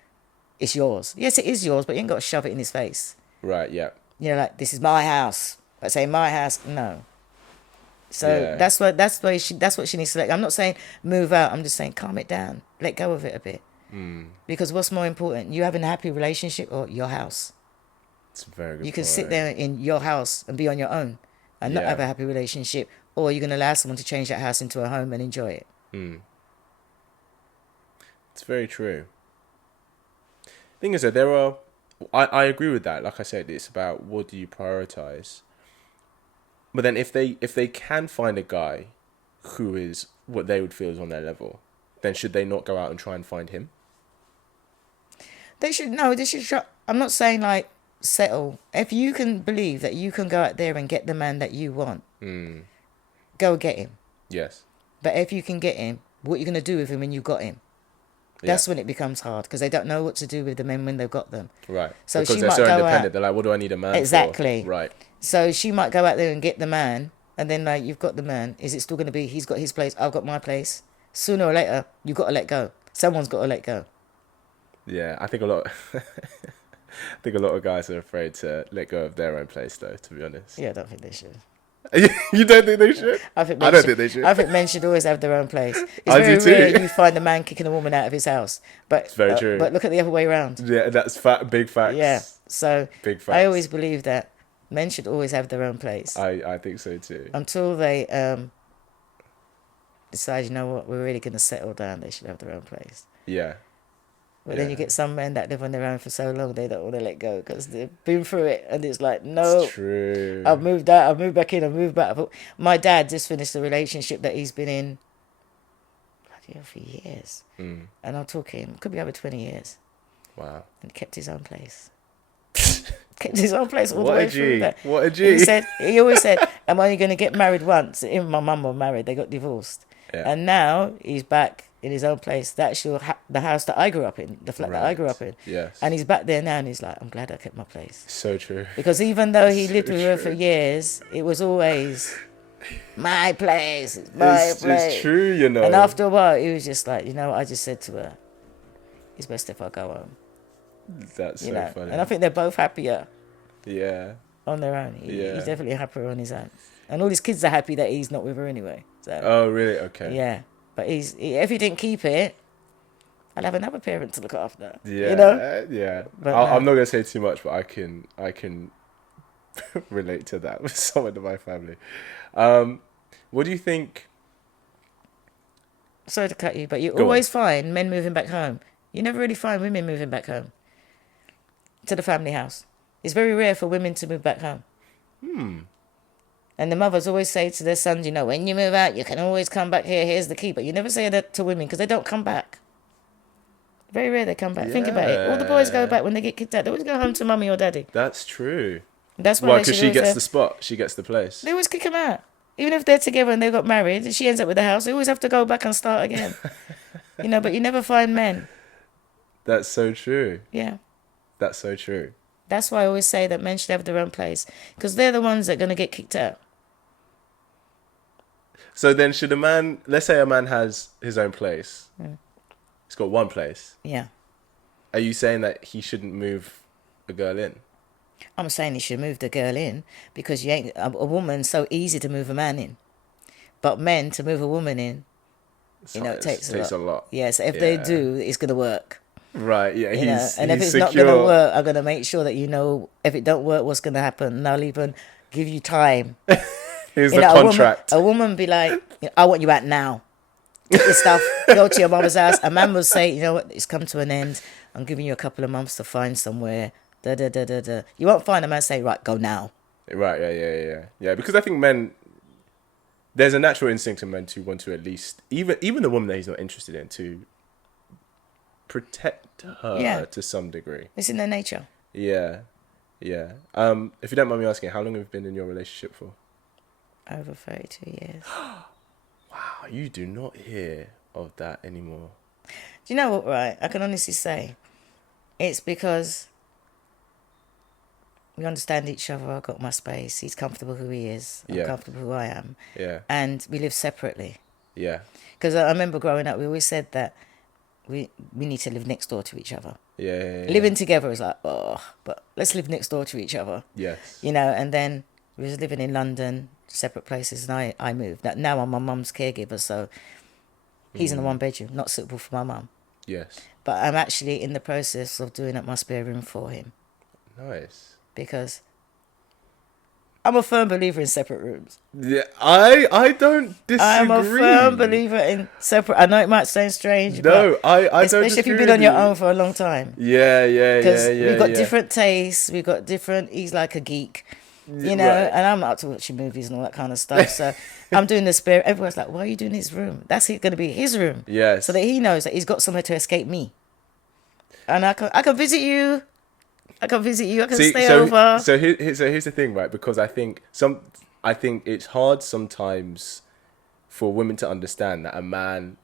it's yours. Yes, it is yours, but you ain't got to shove it in his face. Right. Yeah. You know, like, this is my house. But say my house, no. So Yeah. that's what she needs to let. I'm not saying move out. I'm just saying calm it down. Let go of it a bit. Because what's more important, you having a happy relationship or your house? It's a very good You can point. sit there in your house and be on your own and not Yeah. have a happy relationship, or you're going to allow someone to change that house into a home and enjoy it. It's very true. Thing is that there are, I agree with that. Like I said, it's about what do you prioritize. But then if they can find a guy who is what they would feel is on their level, then should they not go out and try and find him? They should no. They should try. I'm not saying like settle. If you can believe that you can go out there and get the man that you want, go get him. Yes. But if you can get him, what are you going to do with him when you got him? That's when it becomes hard because they don't know what to do with the men when they've got them. Right. So because she they're might so go independent. out. They're like, what do I need a man Exactly. for? Right. So she might go out there and get the man, and then like you've got the man. Is it still going to be he's got his place, I've got my place? Sooner or later, you've got to let go. Someone's got to let go. Yeah, I think a lot. I think a lot of guys are afraid to let go of their own place, though. To be honest. Yeah, I don't think they should. You don't think they should? I don't think they should. I think men should always have their own place. It's I very do too. rare you find a man kicking a woman out of his house. But It's very true. But look at the other way around. Yeah, that's big facts. Yeah. So Big facts. I always believe that men should always have their own place I think so too. until they decide, you know what, we're really going to settle down. They should have their own place. Yeah. But then you get some men that live on their own for so long they don't want to let go because they've been through it, and it's like, no, It's true. I've moved out, I've moved back in, I've moved back. My dad just finished a relationship that he's been in bloody hell for years, and I'm talking could be over 20 years, Wow. and kept his own place. Kept his own place all What the way a G. through that. What a G. He always said, I'm only going to get married once. Him and my mum were married, they got divorced, Yeah. and now he's back in his own place. That's the house that I grew up in, the flat that I grew up in. Yes. And he's back there now, and he's like, I'm glad I kept my place. So true. Because even though he lived So with her true. for years, it was always my place, it's my place. It's true, you know. And after a while, he was just like, you know, I just said to her, it's best if I go home. That's You so know, funny. and I think they're both happier Yeah. on their own. Yeah. He's definitely happier on his own. And all his kids are happy that he's not with her anyway. So Oh, really? Okay. yeah. But if he didn't keep it, I'd have another parent to look after. Yeah. You know? Yeah. But I'm not gonna say too much, but I can relate to that with someone in my family. What do you think? Sorry to cut you, but you Go always find men moving back home. You never really find women moving back home to the family house. It's very rare for women to move back home. And the mothers always say to their sons, you know, when you move out, you can always come back here. Here's the key. But you never say that to women because they don't come back. Very rare they come back. Think about it. All the boys go back when they get kicked out. They always go home to mummy or daddy. That's true. That's why Why? they Because should she always gets have- the spot. She gets the place. They always kick them out. Even if they're together and they got married and she ends up with the house, they always have to go back and start again. You know, but you never find men. That's so true. Yeah. That's so true. That's why I always say that men should have their own place because they're the ones that are going to get kicked out. So then, should a man? Let's say a man has his own place. He's got one place. Yeah. Are you saying that he shouldn't move a girl in? I'm saying he should move the girl in because you ain't a woman's so easy to move a man in. But men to move a woman in, you know, it takes a lot. Yeah, so if they Yeah. do, it's going to work. Right, yeah, You know, he's and if he's it's not secure. going to work, I'm going to make sure that you know if it don't work, what's going to happen. And I'll even give you time. Here's You the know, contract. a woman be like, I want you out now. Take your stuff, go to your mother's house. A man will say, you know what, it's come to an end. I'm giving you a couple of months to find somewhere. Da da da da da. You won't find a man say, right, go now. Right, yeah. Because I think men, there's a natural instinct in men to want to at least, even the woman that he's not interested in, to protect her to some degree. It's in their nature. Yeah. If you don't mind me asking, how long have you been in your relationship for? Over 32 years. Wow, you do not hear of that anymore. Do you know what, right? I can honestly say it's because we understand each other. I've got my space. He's comfortable who he is. I'm Yeah. comfortable who I am. Yeah. And we live separately. Yeah. Because I remember growing up, we always said that we need to live next door to each other. Yeah. Living together is like, oh, but let's live next door to each other. Yes. You know, and then we was living in London, separate places, and I moved. Now I'm my mum's caregiver, so he's in the one bedroom, not suitable for my mum. Yes. But I'm actually in the process of doing up my spare room for him. Nice. Because I'm a firm believer in separate rooms. Yeah, I don't disagree. I'm a firm believer in separate. I know it might sound strange, No, but I don't especially if disagree you've been with on your you. own for a long time. Yeah. Because we've got yeah. different tastes. We've got different. He's like a geek, you know, Right. and I'm up to watching movies and all that kind of stuff. So I'm doing the spare. Everyone's like, "Why are you doing his room? That's going to be his room." Yes. So that he knows that he's got somewhere to escape me, and I can visit you. I can stay over. So here's the thing, right? Because I think it's hard sometimes for women to understand that a man,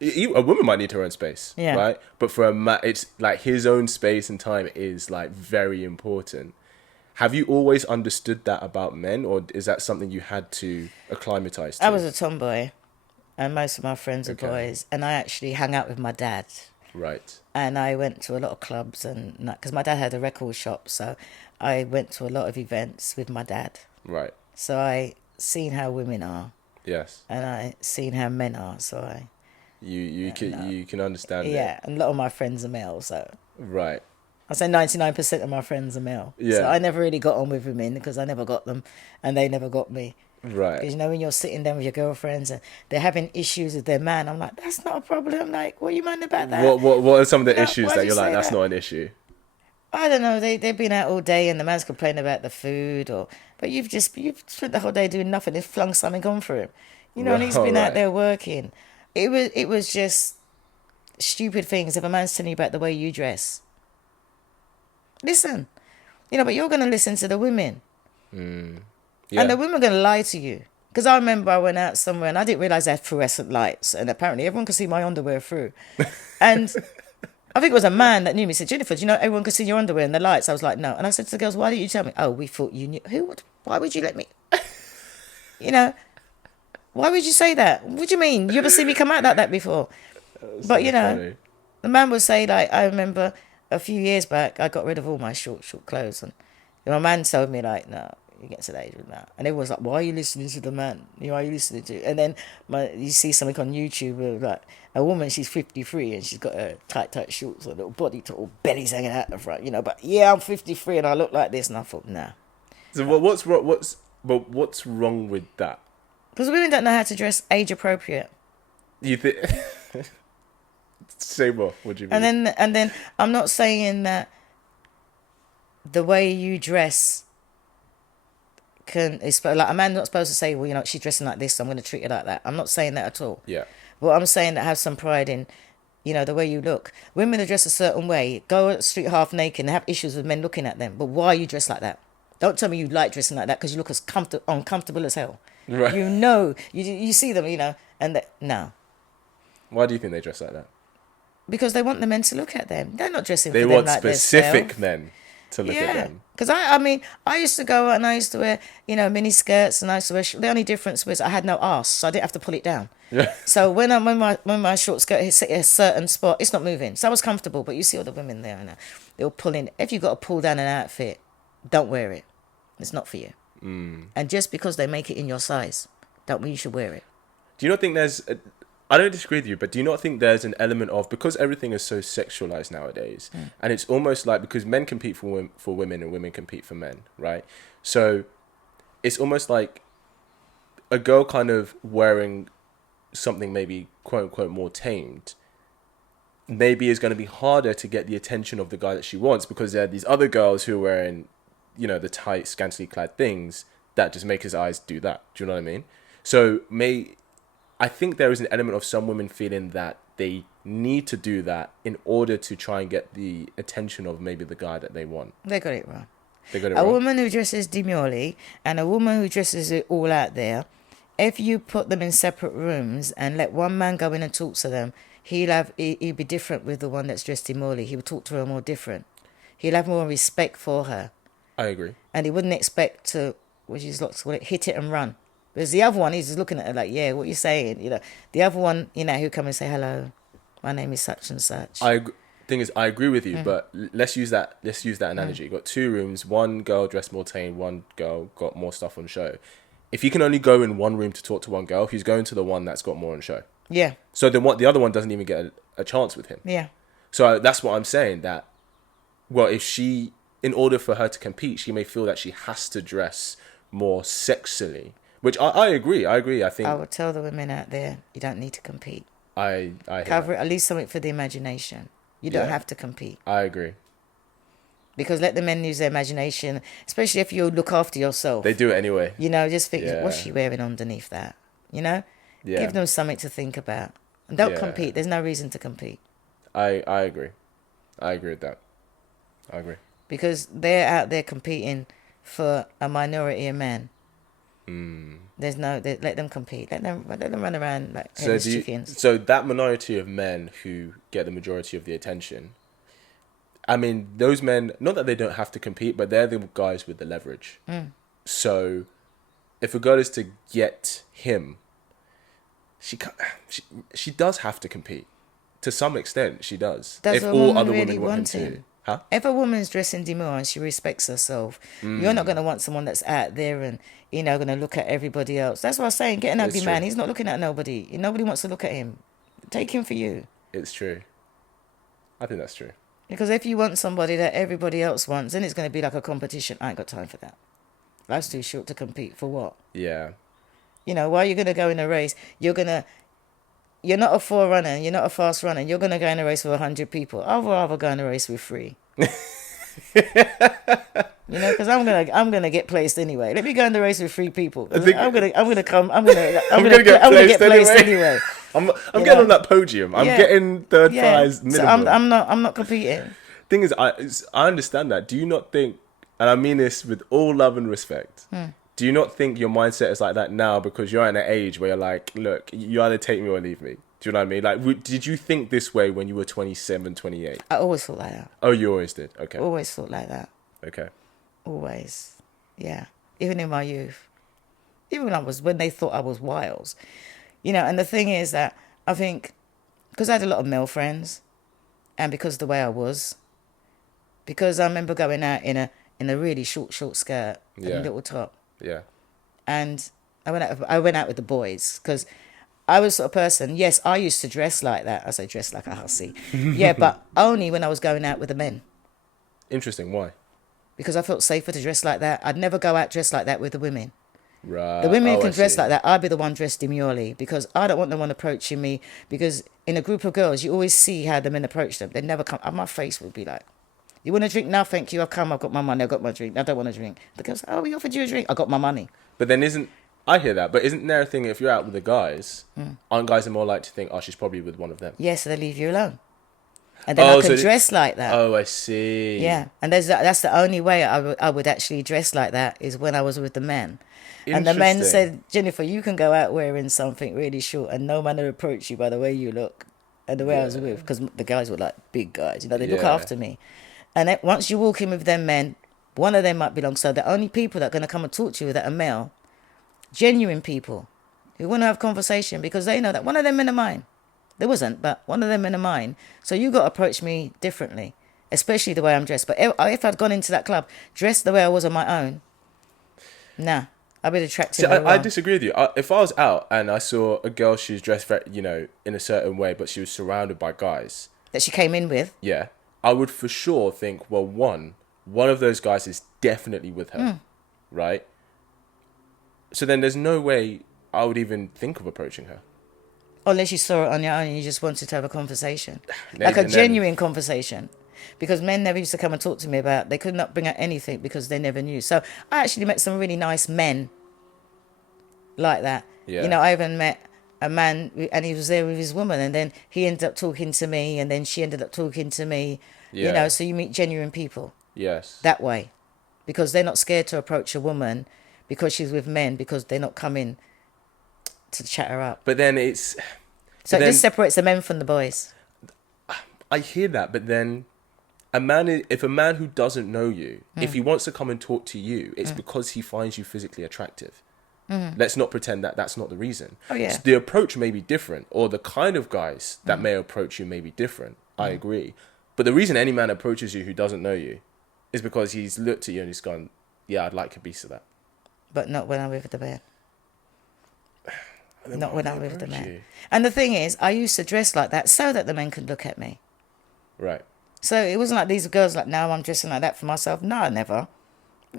a woman might need her own space, Yeah. right? But for a man, it's like his own space and time is like very important. Have you always understood that about men, or is that something you had to acclimatize to? I was a tomboy, and most of my friends are Okay. boys, and I actually hung out with my dad. Right. And I went to a lot of clubs, and because my dad had a record shop, so I went to a lot of events with my dad. Right. So I seen how women are, Yes. and I seen how men are. So You can understand it. yeah, and a lot of my friends are male. So Right. I say 99% of my friends are male. Yeah. So I never really got on with women because I never got them, and they never got me. Right. Because, you know, when you're sitting down with your girlfriends and they're having issues with their man, I'm like, that's not a problem. Like, what are you mind about that? What are some of the No, issues why'd that you you're like, say that's that? not an issue? I don't know. They've been out all day and the man's complaining about the food, but you've spent the whole day doing nothing and flung something on for him. You know, and he's been Right. out there working. It was just stupid things. If a man's telling you about the way you dress, listen. You know, but you're going to listen to the women. Yeah. And the women are going to lie to you. Because I remember I went out somewhere and I didn't realise they had fluorescent lights. And apparently everyone could see my underwear through. And I think it was a man that knew me. He said, Jennifer, do you know everyone could see your underwear in the lights? I was like, no. And I said to the girls, why didn't you tell me? Oh, we thought you knew. Why would you let me? You know, why would you say that? What do you mean? You ever see me come out like that before? But, you know, Funny. the man would say, like, I remember a few years back, I got rid of all my short clothes. And my man told me, like, no, you get to that age with that. And everyone's like, why are you listening to the man? You know, why are you listening to? And then you see something on YouTube where, like, a woman, she's 53 and she's got her tight shorts, a little body, all belly's hanging out the front, you know. But yeah, I'm 53 and I look like this. And I thought, nah. So what's wrong with that? Because women don't know how to dress age appropriate. You think? Say more. What do you mean? And then I'm not saying that the way you dress is like a man's not supposed to say, well, you know, she's dressing like this, so I'm going to treat her like that. I'm not saying that at all. Yeah. But I'm saying that have some pride in, you know, the way you look. Women are dressed a certain way, go out the street half naked and have issues with men looking at them. But why are you dressed like that? Don't tell me you like dressing like that because you look as uncomfortable as hell. Right. You know, you see them, you know, and no. Why do you think they dress like that? Because they want the men to look at them. They're not dressing They for want them like specific themselves. men to look at them. Because I mean, I used to go out and I used to wear, you know, mini skirts and I used to wear. The only difference was I had no arse, so I didn't have to pull it down. Yeah. So when my short skirt hits a certain spot, it's not moving. So I was comfortable. But you see all the women there, and they were pulling. If you've got to pull down an outfit, don't wear it. It's not for you. And just because they make it in your size, don't mean you should wear it. Do you not think I don't disagree with you, but do you not think there's an element of, because everything is so sexualized nowadays, and it's almost like, because men compete for women and women compete for men, right? So it's almost like a girl kind of wearing something maybe quote unquote more tamed maybe is going to be harder to get the attention of the guy that she wants, because there are these other girls who are wearing, you know, the tight, scantily clad things that just make his eyes do that. Do you know what I mean? So I think there is an element of some women feeling that they need to do that in order to try and get the attention of maybe the guy that they want. They got it wrong. They got it A wrong. woman who dresses demurely and a woman who dresses it all out there, if you put them in separate rooms and let one man go in and talk to them, he'd be different with the one that's dressed immorally. He would talk to her more different. He'll have more respect for her. I agree. And he wouldn't expect to, which is lots of hit it and run. Whereas the other one, he's just looking at her like, yeah, what you saying? You know, the other one, you know, he'll come and say, hello, my name is such and such. Thing is, I agree with you, but let's use that analogy. You've got two rooms, one girl dressed more tame, one girl got more stuff on show. If you can only go in one room to talk to one girl, he's going to the one that's got more on show. Yeah. So then the other one doesn't even get a chance with him. Yeah. So that's what I'm saying, that, well, if she, in order for her to compete, she may feel that she has to dress more sexily, which I agree. I think I would tell the women out there, you don't need to compete. I Cover it, at least something for the imagination. You don't have to compete. I agree. Because let the men use their imagination, especially if you look after yourself. They do it anyway. You know, just think, what's she wearing underneath that? You know? Yeah. Give them something to think about. And don't compete. There's no reason to compete. I agree. I agree with that. I agree. Because they're out there competing for a minority of men. Let them compete. Let them run around like headless chickens. So that minority of men who get the majority of the attention, I mean, those men, not that they don't have to compete, but they're the guys with the leverage. So if a girl is to get him, she does have to compete. To some extent, she does. Does if a all woman other really women want want him him? to. Huh? If a woman's dressing demure and she respects herself, you're not going to want someone that's out there and, you know, going to look at everybody else. That's what I was saying. Get an ugly man. He's not looking at nobody. Nobody wants to look at him. Take him for you. It's true. I think that's true. Because if you want somebody that everybody else wants, then it's going to be like a competition. I ain't got time for that. Life's too short to compete. For what? Yeah. You know, why are you going to go in a race? You're not a forerunner. You're not a fast runner. You're going to go in a race with 100 people. I'd rather go in a race with 3. You know, because I'm gonna get placed anyway. Let me go in the race with 3 people. I'm gonna get placed anyway. I'm getting on that podium. I'm getting third prize minimum. So I'm not competing. Thing is, I understand that. Do you not think, and I mean this with all love and respect, do you not think your mindset is like that now because you're at an age where you're like, look, you either take me or leave me? Do you know what I mean? Like, did you think this way when you were 27, 28? I always thought like that. Oh, you always did? Okay. Always thought like that. Okay. Always. Yeah. Even in my youth. Even when they thought I was wild. You know, and the thing is that I think, because I had a lot of male friends, and because of the way I was, because I remember going out in a really short skirt and a little top. Yeah. And I went out with the boys because I was the sort of person, yes, I used to dress like that. I say dress like a hussy. Yeah, but only when I was going out with the men. Interesting. Why? Because I felt safer to dress like that. I'd never go out dressed like that with the women. Right. The women can dress like that. I'd be the one dressed demurely because I don't want no one approaching me. Because in a group of girls, you always see how the men approach them. They never come. My face would be like, you want a drink? No, thank you. I've come. I've got my money. I've got my drink. I don't want a drink. The girls, oh, we offered you a drink. I got my money. But then I hear that, but isn't there a thing if you're out with the guys, aren't guys are more likely to think, oh, she's probably with one of them? Yeah, so they leave you alone. And then I could dress like that. Oh, I see. Yeah, and that's the only way I would actually dress like that is when I was with the men. And the men said, Jennifer, you can go out wearing something really short and no man will approach you by the way you look and the way I was with. Because the guys were like big guys, you know, they look after me. And once you walk in with them men, one of them might belong. So the only people that are going to come and talk to you that are male, genuine people who want to have conversation because they know that one of them men are mine. There wasn't, but one of them men are mine. So you got to approach me differently, especially the way I'm dressed. But if I'd gone into that club dressed the way I was on my own, nah, I'd be attractive. See, I disagree with you. If I was out and I saw a girl, she was dressed very, in a certain way, but she was surrounded by guys that she came in with, yeah, I would for sure think, well, one of those guys is definitely with her, right? So then there's no way I would even think of approaching her. Unless you saw it on your own and you just wanted to have a conversation. Like a genuine conversation. Because men never used to come and talk to me about, they could not bring out anything because they never knew. So I actually met some really nice men like that. Yeah. You know, I even met a man and he was there with his woman and then he ended up talking to me and then she ended up talking to me. Yeah. You know, so you meet genuine people. Yes. That way. Because they're not scared to approach a woman because she's with men because they're not coming to chat her up. But then it's So But it just then separates the men from the boys. I hear that, but then if a man who doesn't know you, if he wants to come and talk to you, it's because he finds you physically attractive. Let's not pretend that that's not the reason. Oh, yeah. So the approach may be different, or the kind of guys that may approach you may be different. I agree. But the reason any man approaches you who doesn't know you is because he's looked at you and he's gone, yeah, I'd like a piece of that. But not when I'm with the man. And then Not why when would I'm they with the approach man. you? And the thing is, I used to dress like that so that the men could look at me. Right. So it wasn't like these girls like, now I'm dressing like that for myself. No, never.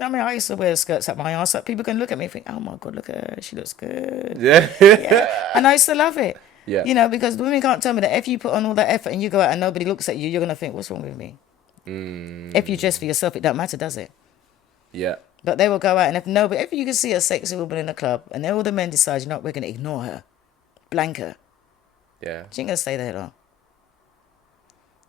I mean, I used to wear skirts up my arse. Like, people can look at me and think, oh my God, look at her. She looks good. Yeah. Yeah. And I used to love it. Yeah. You know, because the women can't tell me that if you put on all that effort and you go out and nobody looks at you, you're going to think, what's wrong with me? If you dress for yourself, it don't matter, does it? Yeah. But they will go out, and if you can see a sexy woman in a club and then all the men decide, you know what, we're going to ignore her, blank her, Yeah. she ain't going to stay there long.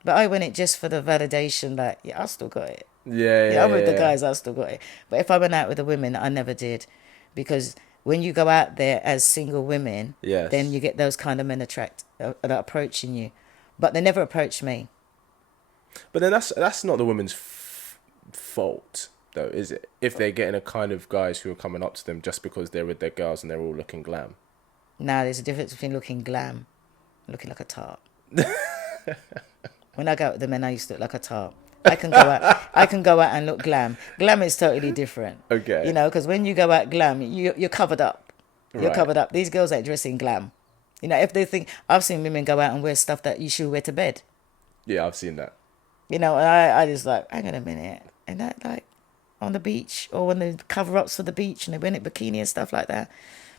But I went it just for the validation that, yeah, I still got it. Yeah. I'm with the guys, I still got it. But if I went out with the women, I never did. Because when you go out there as single women, Yes. then you get those kind of men that are approaching you. But they never approach me. But then that's not the woman's fault, though, is it? If they're getting a kind of guys who are coming up to them just because they're with their girls and they're all looking glam. Now, there's a difference between looking glam and looking like a tart. When I go out with the men, I used to look like a tart. I can go out and look glam. Glam is totally different. Okay. You know, because when you go out glam, you're covered up. You're Right. covered up. These girls ain't dressing glam. You know, if they think, I've seen women go out and wear stuff that you should wear to bed. Yeah, I've seen that. You know, and I just like, hang on a minute. And that, like, on the beach, or when they cover ups for the beach and they wear it bikini and stuff like that.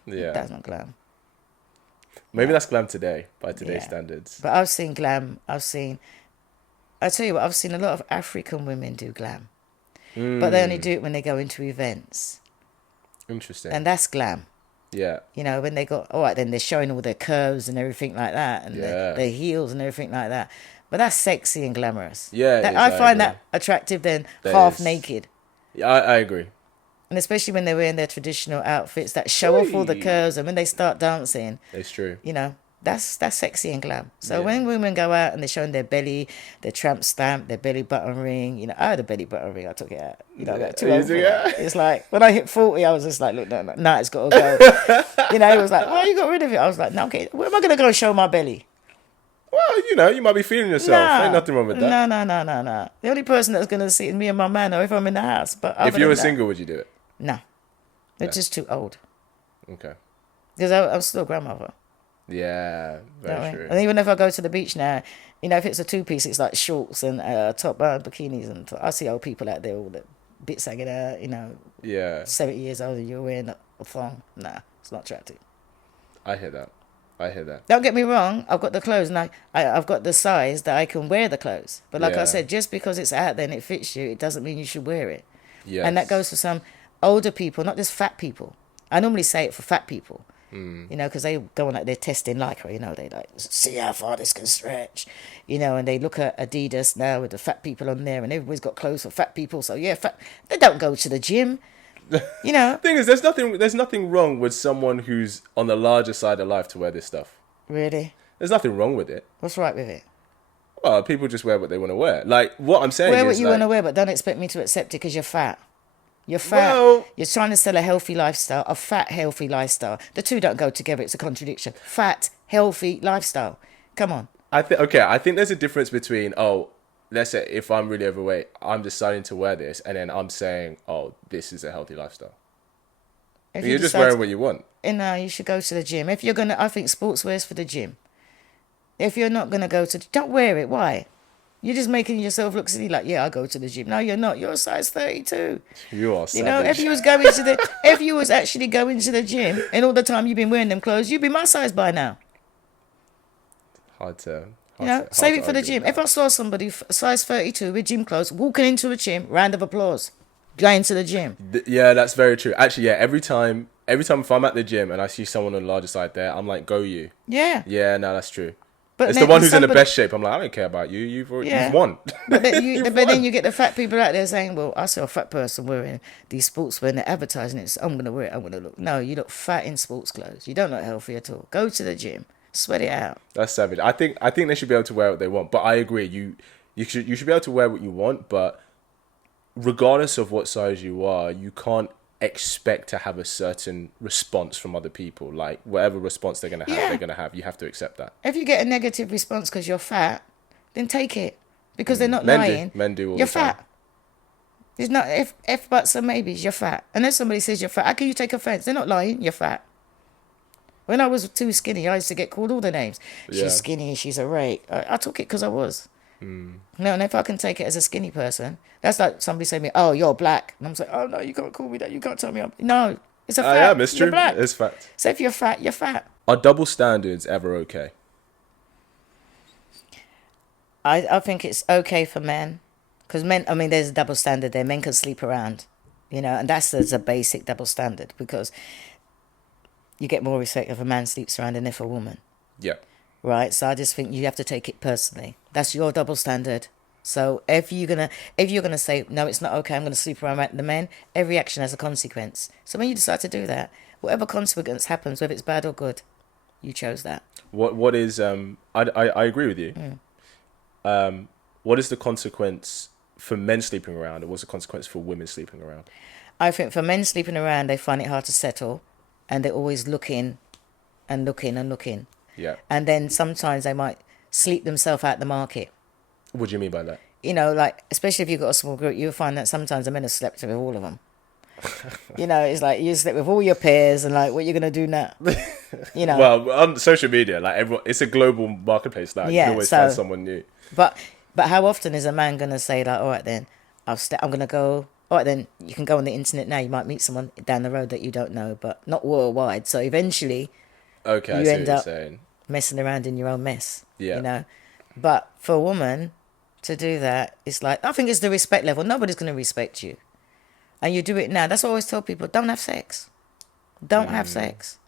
Yeah. That's not glam. Maybe that's glam today, by today's Yeah. standards. But I've seen glam. I tell you what, I've seen a lot of African women do glam. But they only do it when they go into events. Interesting. And that's glam. Yeah. You know, when they got, all right, then they're showing all their curves and everything like that, and Yeah. their heels and everything like that. But that's sexy and glamorous. Yeah, it That, is, I I find agree. that attractive than That half is. naked. Yeah, I agree. And especially when they're wearing their traditional outfits that show off all the Oi. curves, and when they start dancing, It's true. you know, that's sexy and glam. So Yeah. when women go out and they're showing their belly, their tramp stamp, their belly button ring, you know, I had a belly button ring, I took it out. You know, I got too old for it. It's like, when I hit 40, I was just like, look, no, it's got to go. You know, it was like, why you got rid of it? I was like, no, okay, where am I going to go show my belly? Well, you know, you might be feeling yourself. Ain't nothing wrong with that. No. The only person that's going to see it is me and my man, or if I'm in the house. But If you were single, would you do it? No. They're just too old. Okay. Because I'm still a grandmother. Yeah, very true. And even if I go to the beach now, you know, if it's a two-piece, it's like shorts and top bikinis. And I see old people out there, all the bits hanging out, you know, Yeah, 70 years old and you're wearing a thong. Nah, it's not attractive. I hear that. Don't get me wrong, I've got the clothes and I've got the size that I can wear the clothes. But like I Yeah. said, just because it's out there and it fits you, it doesn't mean you should wear it. Yes. And that goes for some older people, not just fat people. I normally say it for fat people, you know, because they go on like they're testing Lycra, you know, they like, see how far this can stretch, you know, and they look at Adidas now with the fat people on there and everybody's got clothes for fat people. So yeah, they don't go to the gym, you know. Thing is, there's nothing wrong with someone who's on the larger side of life to wear this stuff. Really? There's nothing wrong with it. What's right with it? Well, people just wear what they want to wear. Like, what I'm saying Wear is, what you like, want to wear, but don't expect me to accept it because you're fat. You're fat. Well- You're trying to sell a healthy lifestyle, a fat, healthy lifestyle. The two don't go together. It's a contradiction. Fat, healthy lifestyle. Come on. I think there's a difference between, let's say if I'm really overweight, I'm deciding to wear this, and then I'm saying, this is a healthy lifestyle. If You're just decide wearing what you want. you should go to the gym. If you're gonna, I think sportswear's for the gym. If you're not gonna go to, don't wear it. Why? You're just making yourself look silly. Like, yeah, I go to the gym. No, you're not. You're a size 32. You are savage. You know, if you was actually going to the gym, and all the time you've been wearing them clothes, you'd be my size by now. Hard to Save it for the argue gym. with If I saw somebody size 32 with gym clothes walking into a gym, round of applause. Going to the gym. Yeah, that's very true. Actually, yeah, every time if I'm at the gym and I see someone on the larger side there, I'm like, go you. Yeah. Yeah, no, that's true. But It's then the one who's in the somebody- best shape. I'm like, I don't care about you. You've won. But then You've then won. you get the fat people out there saying, well, I saw a fat person wearing these sportswear and they're advertising it. So I'm going to wear it. I'm going to look. No, you look fat in sports clothes. You don't look healthy at all. Go to the gym. Sweat it out. That's savage. I think they should be able to wear what they want. But I agree. You should be able to wear what you want, but regardless of what size you are, you can't expect to have a certain response from other people. Like whatever response they're gonna have, Yeah. they're gonna have. You have to accept that. If you get a negative response because you're fat, then take it. Because they're not Men lying. do. Men do all You're the time. fat. It's not if buts and maybes, you're fat. Unless somebody says you're fat, how can you take offence? They're not lying, you're fat. When I was too skinny, I used to get called all the names. Yeah. She's skinny, she's a rake. I took it because I was. No, and if I can take it as a skinny person, that's like somebody saying to me, oh, you're black. And I'm like, oh, no, you can't call me that. You can't tell me I'm... No, it's a fact. I am. It's You're true. black. It's fact. So if you're fat, you're fat. Are double standards ever okay? I think it's okay for men. Because men, I mean, there's a double standard there. Men can sleep around, and that's a basic double standard because you get more respect if a man sleeps around than if a woman. Yeah. Right? So I just think you have to take it personally. That's your double standard. So if you're gonna say, no, it's not okay, I'm gonna sleep around with the men, every action has a consequence. So when you decide to do that, whatever consequence happens, whether it's bad or good, you chose that. What is I agree with you. What is the consequence for men sleeping around, and what's the consequence for women sleeping around? I think for men sleeping around, they find it hard to settle, and they're always looking and looking and looking. Yeah. And then sometimes they might sleep themselves out the market. What do you mean by that? Like, especially if you've got a small group, you'll find that sometimes the men have slept with all of them. It's like you slept with all your peers and like, what are you going to do now? Well, on social media, like everyone, it's a global marketplace now. You can always find someone new. But how often is a man going to say like, all right then, I'm going to go, all right then, you can go on the internet now, you might meet someone down the road that you don't know, but not worldwide. So eventually... Okay, you I see end what you're up saying. messing around in your own mess. Yeah. But for a woman to do that, it's like, I think it's the respect level. Nobody's going to respect you. And you do it now. That's what I always tell people. Don't have sex. Don't have sex.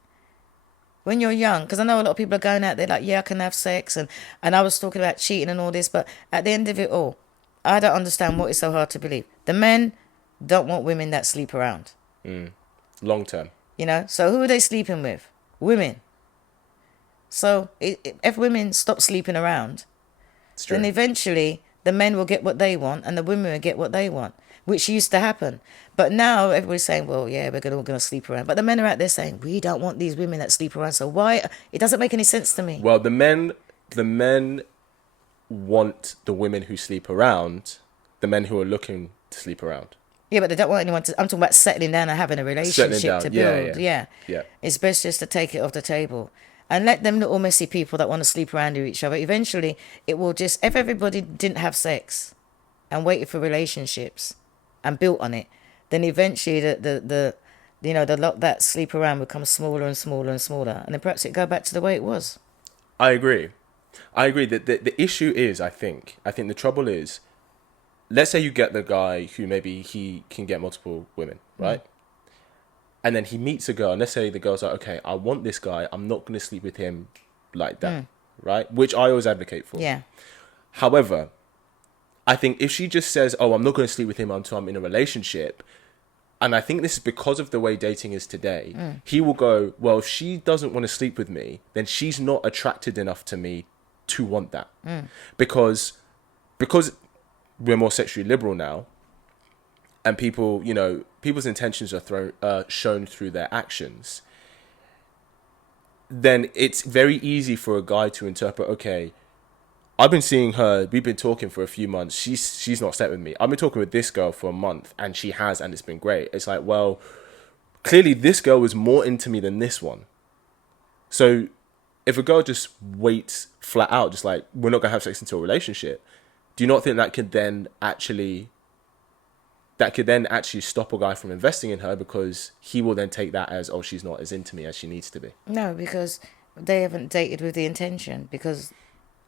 When you're young, because I know a lot of people are going out there like, yeah, I can have sex. And I was talking about cheating and all this. But at the end of it all, I don't understand what is so hard to believe. The men don't want women that sleep around. Long term. So who are they sleeping with? Women. So if women stop sleeping around, then eventually the men will get what they want and the women will get what they want, which used to happen. But now everybody's saying, well, yeah, we're all going to sleep around. But the men are out there saying, we don't want these women that sleep around. So why? It doesn't make any sense to me. Well, the men want the women who sleep around, the men who are looking to sleep around. Yeah, but they don't want anyone to... I'm talking about settling down and having a relationship to build. Yeah. It's best just to take it off the table. And let them little messy people that want to sleep around with each other. Eventually, it will just... If everybody didn't have sex and waited for relationships and built on it, then eventually the lot that sleep around becomes smaller and smaller and smaller. And then perhaps it go back to the way it was. I agree that the issue is, I think the trouble is, let's say you get the guy who maybe he can get multiple women, right? And then he meets a girl, and let's say the girl's like, okay, I want this guy, I'm not going to sleep with him like that, right? Which I always advocate for. Yeah. However, I think if she just says, oh, I'm not going to sleep with him until I'm in a relationship, and I think this is because of the way dating is today, he will go, well, if she doesn't want to sleep with me, then she's not attracted enough to me to want that. Because we're more sexually liberal now, and people, people's intentions are shown through their actions, then it's very easy for a guy to interpret, okay, I've been seeing her, we've been talking for a few months, she's not slept with me. I've been talking with this girl for a month, and she has, and it's been great. It's like, well, clearly this girl was more into me than this one. So if a girl just waits flat out, just like, we're not going to have sex until a relationship, do you not think that could then actually stop a guy from investing in her, because he will then take that as, oh, she's not as into me as she needs to be? No, because they haven't dated with the intention. Because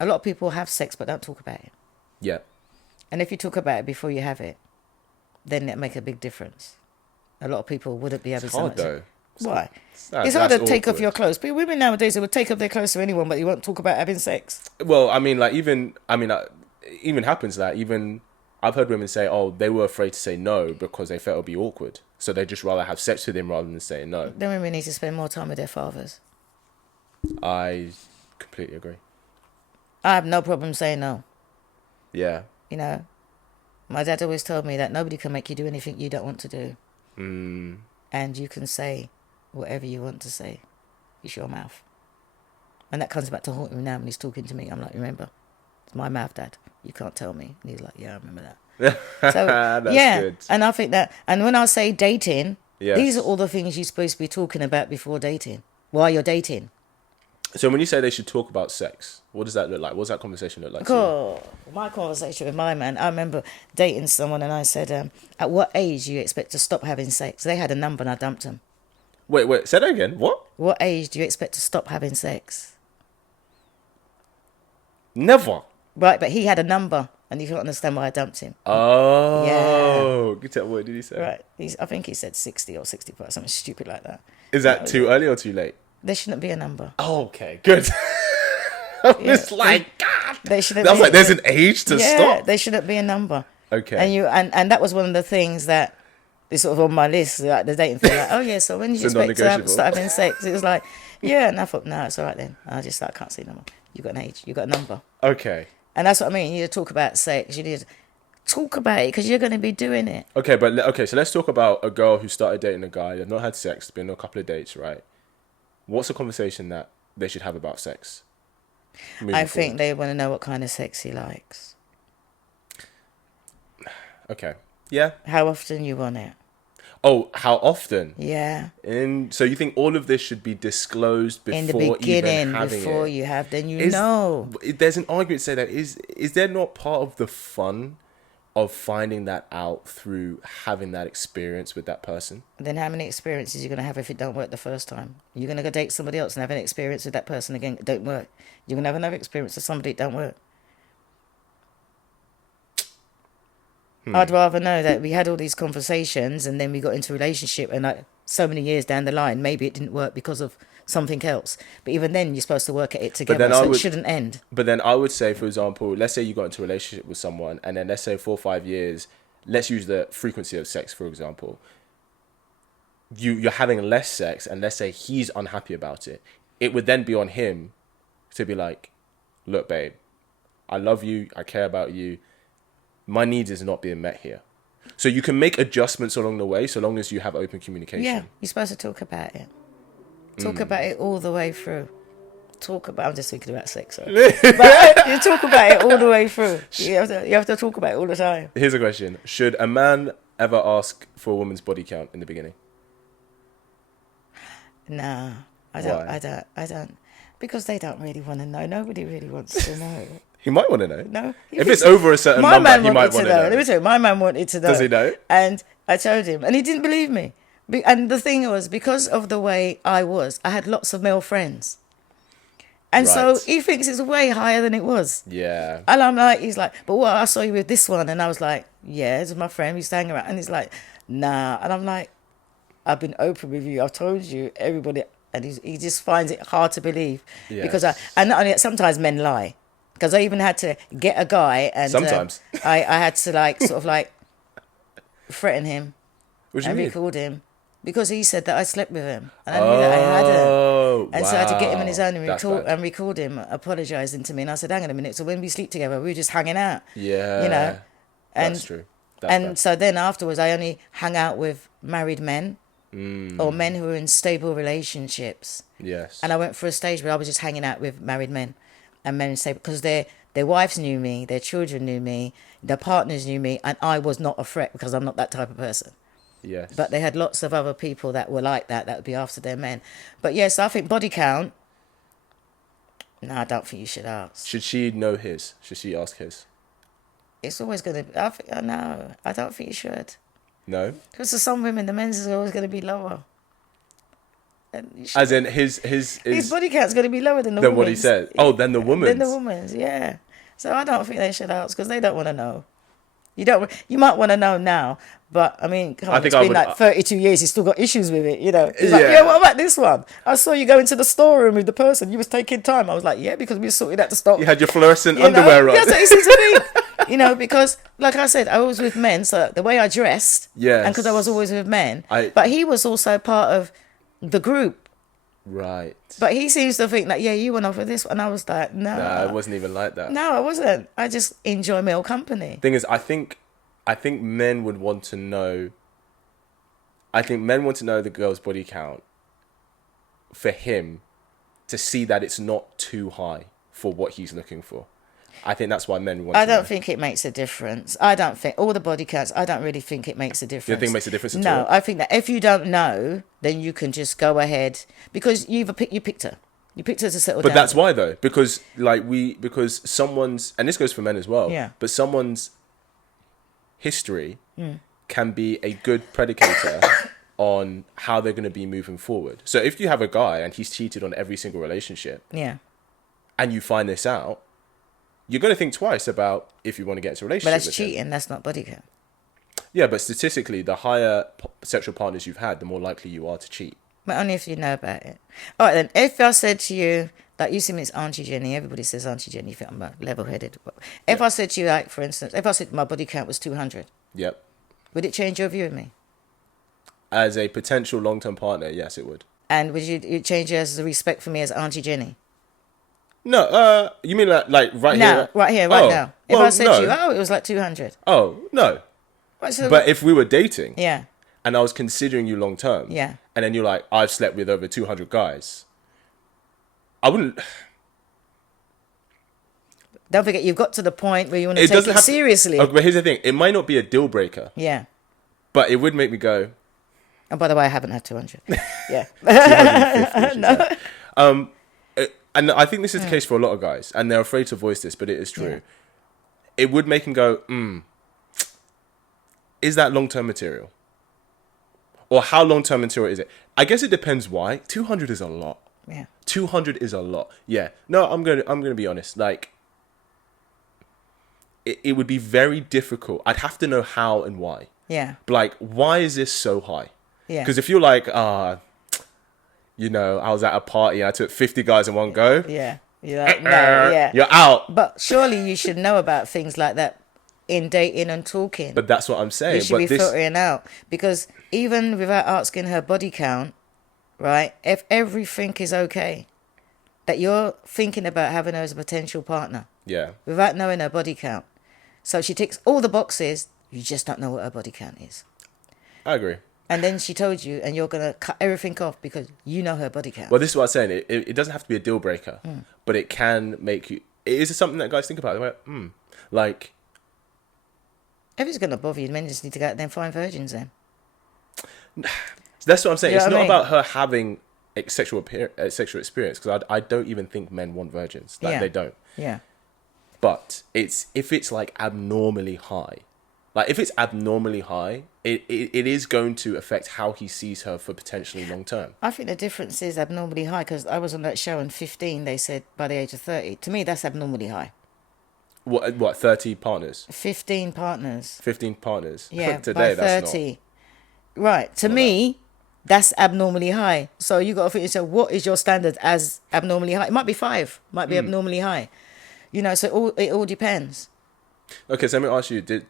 a lot of people have sex but don't talk about it. Yeah. And if you talk about it before you have it, then it make a big difference. A lot of people wouldn't be able to... It's hard, though. Why? It's hard to take off your clothes. But women nowadays, they would take off their clothes to anyone, but you won't talk about having sex. Well, even happens that even I've heard women say, oh, they were afraid to say no because they felt it would be awkward, so they just rather have sex with him rather than saying no. Then women need to spend more time with their fathers. I Completely agree. I have no problem saying no. Yeah. You know, my dad always told me that nobody can make you do anything you don't want to do. And you can say whatever you want to say. It's your mouth. And that comes back to haunt me now when he's talking to me. I'm like, remember, it's my mouth, Dad. You can't tell me. And he's like, yeah, I remember that. So, That's yeah, good. and I think that, and when I say dating, Yes. these are all the things you're supposed to be talking about before dating, while you're dating. So when you say they should talk about sex, what does that look like? What does that conversation look like to you? Cool. My conversation with my man, I remember dating someone and I said, at what age do you expect to stop having sex? They had a number and I dumped them. Wait, say that again. What? What age do you expect to stop having sex? Never. Right, but he had a number and you can't understand why I dumped him. Oh. Good tell. What did he say? Right. I think he said 60 or 65, something stupid like that. Is that too early or too late? There shouldn't be a number. Oh, okay, good. I was like, God. They shouldn't I was be, like, there's an age to stop. Yeah, there shouldn't be a number. Okay. And that was one of the things that is sort of on my list, like the dating thing. Like, oh yeah, so when do you expect to start having sex? It was like, yeah, and I thought, no, it's all right then. And I just like, I can't say no more. You got an age, you got a number. Okay. And that's what I mean. You need to talk about sex. You need to talk about it because you're going to be doing it. Okay, so let's talk about a girl who started dating a guy. They've not had sex, been on a couple of dates, right? What's a conversation that they should have about sex? I think they want to know what kind of sex he likes. Okay. Yeah. How often you want it. Oh, how often? Yeah. And so you think all of this should be disclosed before in the beginning, even having before it? you have, then you know. There's an argument to say that is there not part of the fun of finding that out through having that experience with that person? Then how many experiences are you going to have if it don't work the first time? You're going to go date somebody else and have an experience with that person again, it don't work. You're going to have another experience with somebody, it don't work. I'd rather know that we had all these conversations and then we got into a relationship and like so many years down the line, maybe it didn't work because of something else. But even then, you're supposed to work at it together, so it shouldn't end. But then I would say, for example, let's say you got into a relationship with someone and then let's say 4 or 5 years, let's use the frequency of sex, for example. You're having less sex and let's say he's unhappy about it. It would then be on him to be like, look, babe, I love you, I care about you. My needs is not being met here. So you can make adjustments along the way, so long as you have open communication. Yeah, you're supposed to talk about it. Talk about it all the way through. I'm just thinking about sex, sorry. But you talk about it all the way through. You have to talk about it all the time. Here's a question. Should a man ever ask for a woman's body count in the beginning? Nah, I don't. Because they don't really want to know. Nobody really wants to know. He might want to know. No. If it's over a certain number, he might want to know. Let me tell you, my man wanted to know. Does he know? And I told him, and he didn't believe me. And the thing was, because of the way I had lots of male friends. And so he thinks it's way higher than it was. Yeah. And I'm like, he's like, but what, I saw you with this one. And I was like, yeah, this is my friend. He's hanging around. And he's like, nah. And I'm like, I've been open with you. I've told you, everybody. And he just finds it hard to believe. Yes. Because and not only, sometimes men lie. Because I even had to get a guy and sometimes I had to like sort of like threaten him and record him because he said that I slept with him and I knew that I hadn't. And so I had to get him in his own and record him apologising to me. And I said, hang on a minute. So when we sleep together, we were just hanging out. Yeah, you know. And, that's true. So then afterwards, I only hung out with married men or men who were in stable relationships. Yes. And I went for a stage where I was just hanging out with married men. And men say because their wives knew me, their children knew me, their partners knew me, and I was not a threat because I'm not that type of person. Yes. But they had lots of other people that were like that would be after their men. But yes, I think body count. No, I don't think you should ask. Should she know his? Should she ask his? It's always going to. No, I don't think you should. No. Because for some women, the men's is always going to be lower. As in his body count's going to be lower than the woman's. Than what he said. Oh, than the woman's. Than the woman's, yeah. So I don't think they should ask because they don't want to know. You might want to know now, but I mean, it's been like 32 years. He's still got issues with it, you know. He's like, yeah, what about this one? I saw you go into the storeroom with the person. You was taking time. I was like, yeah, because we were sorting out the stock. You had your fluorescent underwear on. That's what he seems to think. You know, because like I said, I was with men, so the way I dressed, yes, and because I was always with men, but he was also part of the group Right. But he seems to think that, yeah, you went off with this one. And I was like, no. Nah, it wasn't even like that. No, I wasn't. I just enjoy male company. Thing is, I think men would want to know. I think men want to know the girl's body count for him to see that it's not too high for what he's looking for. I think that's why men want I to know. don't think it makes a difference. I don't think all the body counts. I don't really think it makes a difference. You don't think it makes a difference at No, all? I think that if you don't know, then you can just go ahead because you picked her. You picked her to settle down. But that's why though, because someone's, and this goes for men as well. Yeah. But someone's history can be a good predicator on how they're going to be moving forward. So if you have a guy and he's cheated on every single relationship, Yeah. and you find this out, you're going to think twice about if you want to get into a But relationship that's with cheating. him. That's not body count. Yeah, but statistically, the higher sexual partners you've had, the more likely you are to cheat. But only if you know about it. All right, then. If I said to you, like, you see me as Auntie Jenny, everybody says Auntie Jenny, you think I'm level-headed. If I said to you, like, for instance, if I said my body count was 200, Yep. would it change your view of me? As a potential long-term partner, yes, it would. And would you change yours as a respect for me as Auntie Jenny? No, you mean like right No, here? right here, right Oh, now. If well, I said no. to you, oh, it was like 200. Oh, no. Right, so, But if we were dating yeah, and I was considering you long term, Yeah. and then you're like, I've slept with over 200 guys, I wouldn't. don't forget, you've got to the point where you want to It take doesn't it have seriously. Okay, but here's the thing: it might not be a deal breaker, Yeah. but it would make me go. And by the way, I haven't had 200. Yeah. 250, no. And I think this is the case for a lot of guys, and they're afraid to voice this, but it is true. Yeah. It would make him go, is that long-term material? Or how long-term material is it? I guess it depends why. 200 is a lot. Yeah. 200 is a lot. Yeah. No, I'm gonna be honest. Like, it would be very difficult. I'd have to know how and why. Yeah. Like, why is this so high? Yeah. Because if you're like, I was at a party and I took 50 guys in one go. Yeah. You're like, no, yeah. You're out. But surely you should know about things like that in dating and talking. But that's what I'm saying. You should be filtering out. Because even without asking her body count, right, if everything is okay, that you're thinking about having her as a potential partner Yeah. without knowing her body count. So she ticks all the boxes, you just don't know what her body count is. I agree. And then she told you, and you're going to cut everything off because you know her body count. Well, this is what I'm saying. It doesn't have to be a deal breaker, but it can make you. It is something that guys think about. They're like, like. If it's going to bother you, men just need to go out there and find virgins then. That's what I'm saying. You know It's what I not mean? about her having a sexual experience, because I don't even think men want virgins. Like, Yeah. they don't. Yeah. But if it's like abnormally high, like if it's abnormally high, it is going to affect how he sees her for potentially long term. I think the difference is abnormally high because I was on that show and 15, they said by the age of 30. To me, that's abnormally high. What 30 partners? 15 partners. 15 partners. Yeah, Today, by that's 30. Right. To me, that's abnormally high. So you got to think yourself, what is your standard as abnormally high? It might be 5, might be abnormally high. You know, so it all depends. Okay, so let me ask you: do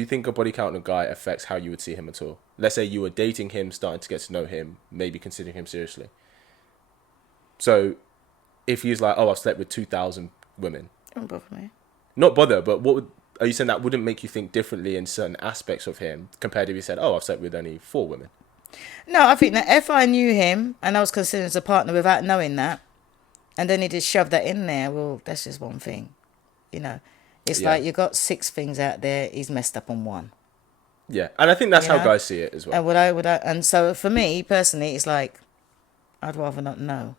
you think a body count on a guy affects how you would see him at all? Let's say you were dating him, starting to get to know him, maybe considering him seriously. So, if he's like, "Oh, I've slept with 2,000 women," Don't bother me. not bother. But are you saying that wouldn't make you think differently in certain aspects of him compared to if he said, "Oh, I've slept with only 4 women"? No, I think that if I knew him and I was considered as a partner without knowing that, and then he just shoved that in there, well, that's just one thing. You know, it's Yeah. like you got 6 things out there, he's messed up on 1. Yeah, and I think that's You how know? guys see it as well. And and so for me personally, it's like I'd rather not know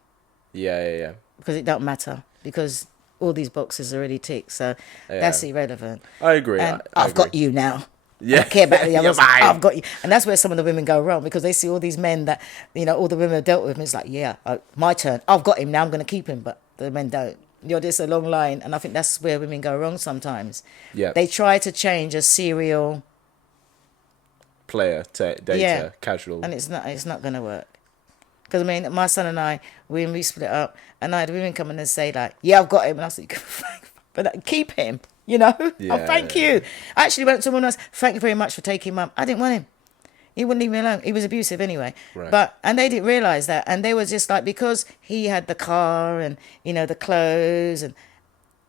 Yeah. because it don't matter because all these boxes are already ticked, so that's irrelevant. I agree. And I I've got agree. you now. Yeah. I don't care about the others. You're mine. I've got you, and that's where some of the women go wrong because they see all these men that all the women have dealt with, and it's like, yeah, my turn. I've got him now. I'm going to keep him, but the men don't. You're just a long line, and I think that's where women go wrong sometimes. Yeah. They try to change a serial, Player, data, Yeah. casual. and it's not going to work. Because I mean, my son and I, when we split up, and I had women come in and say like, yeah, I've got him, and I was like, but keep him. Yeah. Oh, thank you. I actually went to someone else. Thank you very much for taking him up. I didn't want him. He wouldn't leave me alone. He was abusive anyway. Right. And they didn't realise that. And they were just like, because he had the car and, the clothes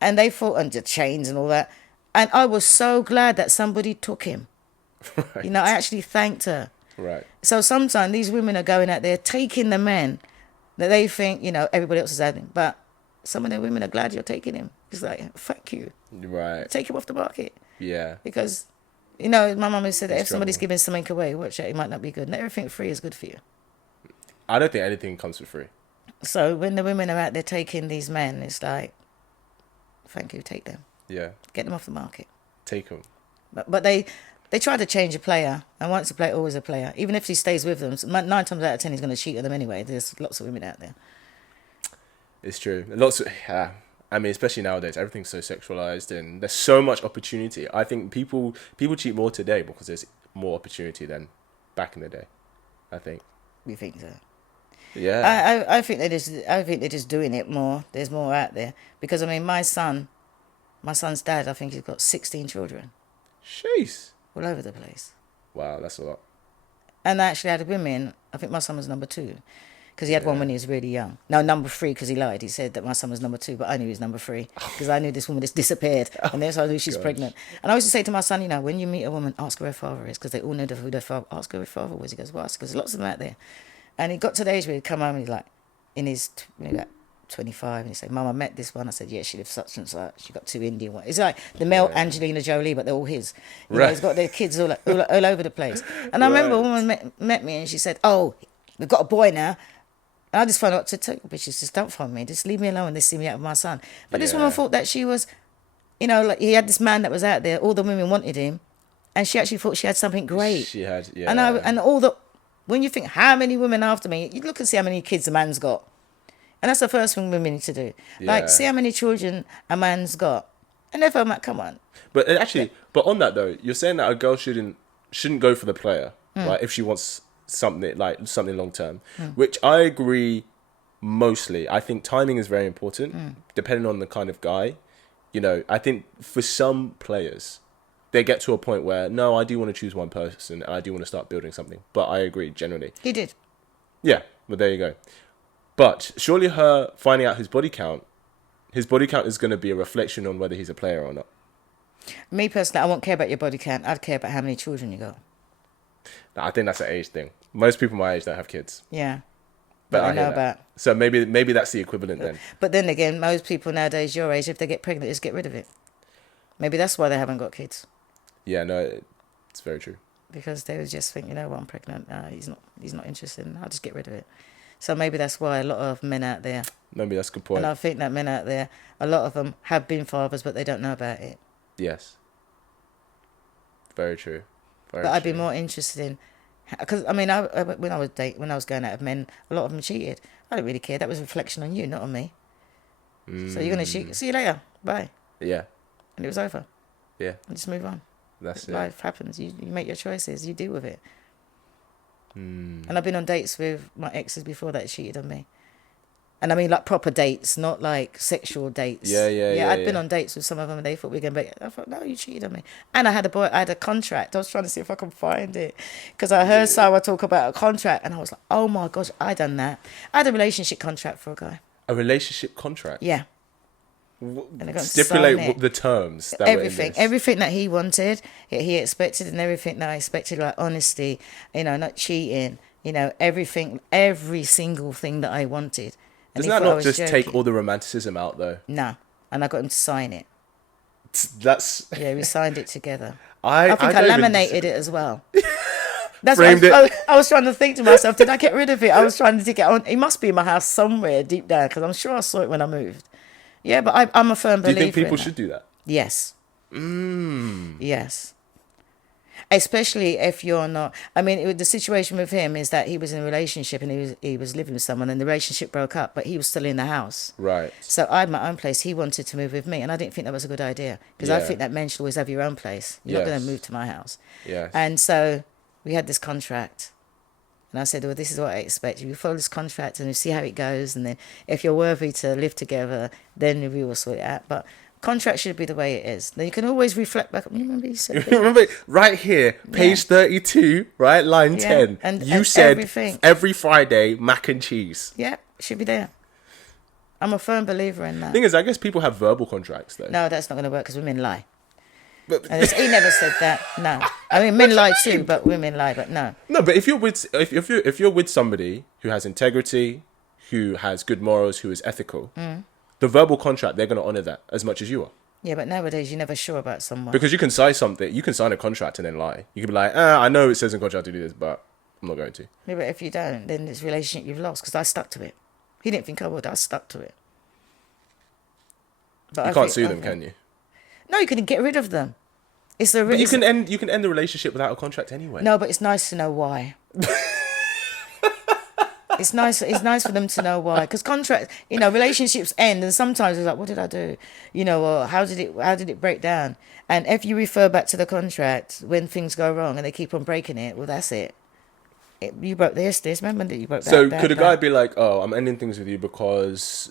and they thought, and the chains and all that. And I was so glad that somebody took him. Right. I actually thanked her. Right. So sometimes these women are going out there taking the men that they think, everybody else is having. But some of the women are glad you're taking him. It's like, thank you. Right. Take him off the market. Yeah. Because, my mum has said that if somebody's trouble. giving something away, watch it might not be good. Not everything free is good for you. I don't think anything comes for free. So when the women are out there taking these men, it's like, thank you, take them. Yeah. Get them off the market. Take them. But they try to change a player, and once a player, always a player. Even if he stays with them, 9 times out of 10 he's going to cheat on them anyway. There's lots of women out there. It's true. Lots of, I mean, especially nowadays, everything's so sexualized and there's so much opportunity. I think people cheat more today because there's more opportunity than back in the day. I think. You think so? Yeah. I think they're just doing it more. There's more out there because my son's dad, I think he's got 16 children. Jeez. All over the place. Wow, that's a lot. And I actually had women. I think my son was number 2. Because he had one when he was really young. No, number 3 because he lied. He said that my son was number 2, but I knew he was number 3 because I knew this woman just disappeared. And that's how I knew she's pregnant. And I used to say to my son, when you meet a woman, ask her who her father is because they all know who their father. Ask her who her father was. He goes, well, because there's lots of them out there. And he got to the age where he'd come home and he's like, in his like 25, and he'd say, Mum, I met this one. I said, yeah, she lives such and such. She got 2 Indian ones. It's like the male Angelina Jolie, but they're all his. He's got their kids all over the place. And I remember a woman met me and she said, oh, we've got a boy now. And I just found out to tell bitches, just don't phone me. Just leave me alone when they see me out with my son. But this woman thought that she was, like he had this man that was out there. All the women wanted him. And she actually thought she had something great. She had, yeah. And when you think how many women after me, you look and see how many kids a man's got. And that's the first thing women need to do. Yeah. Like, see how many children a man's got. And therefore, I'm like, come on. But actually, but on that though, you're saying that a girl shouldn't go for the player, right? If she wants something long term, which I agree mostly. I think timing is very important, depending on the kind of guy. I think for some players, they get to a point where, no, I do want to choose one person and I do want to start building something. But I agree, generally. He did. Yeah, but there you go. But surely her finding out his body count is going to be a reflection on whether he's a player or not. Me personally, I won't care about your body count. I'd care about how many children you got. I think that's an age thing. Most people my age don't have kids. Yeah. But I know hear that. So maybe that's the equivalent then. But then again, most people nowadays your age, if they get pregnant, just get rid of it. Maybe that's why they haven't got kids. Yeah, no, it's very true. Because they would just think, I'm pregnant. He's not interested. I'll just get rid of it. So maybe that's why a lot of men out there. Maybe that's a good point. And I think that men out there, a lot of them have been fathers, but they don't know about it. Yes. Very true. But I'd be more interested in, because when I was going out with men, a lot of them cheated. I don't really care. That was a reflection on you, not on me. So you're gonna cheat. See you later. Bye. Yeah. And it was over. Yeah. And just move on. That's Life happens. You make your choices. You deal with it. Mm. And I've been on dates with my exes before that cheated on me. And I mean like proper dates, not like sexual dates. Yeah. I'd been on dates with some of them and they thought we were going to be... I thought, no, you cheated on me. And I had a contract. I was trying to see if I can find it. Because I heard Sarah talk about a contract and I was like, oh my gosh, I done that. I had a relationship contract for a guy. A relationship contract? Yeah. Stipulate the terms. That everything that he wanted, he expected, and everything that I expected, like honesty, not cheating, everything, every single thing that I wanted. And doesn't that not just take all the romanticism out though? No, and I got him to sign it. We signed it together. I think I laminated it as well. That's framed what I was trying to think to myself, did I get rid of it? I was trying to dig it on. It must be in my house somewhere deep down because I'm sure I saw it when I moved. Yeah, but I'm a firm believer. Do you think people should do that? Yes. Yes. Especially if you're not... I mean, the situation with him is that he was in a relationship and he was living with someone and the relationship broke up, but he was still in the house. Right. So I had my own place. He wanted to move with me and I didn't think that was a good idea because I think that men should always have your own place. You're not going to move to my house. Yes. And so we had this contract. And I said, well, this is what I expect. You follow this contract and you see how it goes. And then if you're worthy to live together, then we will sort it out. But Contract should be the way it is. Then you can always reflect back. Remember you said that? Remember, right here, page 32, right, line 10. And you said everything. every Friday, mac and cheese. Yeah, should be there. I'm a firm believer in that. Thing is, I guess people have verbal contracts, though. No, that's not going to work because women lie. But, And he never said that. No, I mean men lie too, but women lie. But no. No, but if you're with somebody who has integrity, who has good morals, who is ethical, the verbal contract, they're going to honor that as much as you are. Yeah, but nowadays you're never sure about someone. Because you can sign something, you can sign a contract and then lie. You can be like, I know it says in contract to do this, but I'm not going to. Yeah, but if you don't, then it's a relationship you've lost. Because I stuck to it. He didn't think I would. I stuck to it. But You can't sue them, can you? No, you can get rid of them. It's the. But you can end the relationship without a contract anyway. No, but it's nice to know why. It's nice for them to know why, because contract, relationships end, and sometimes it's like, what did I do, or how did it break down? And if you refer back to the contract when things go wrong and they keep on breaking it, well, that's it. You broke this. Remember that you broke that. So could a guy be like, oh, I'm ending things with you because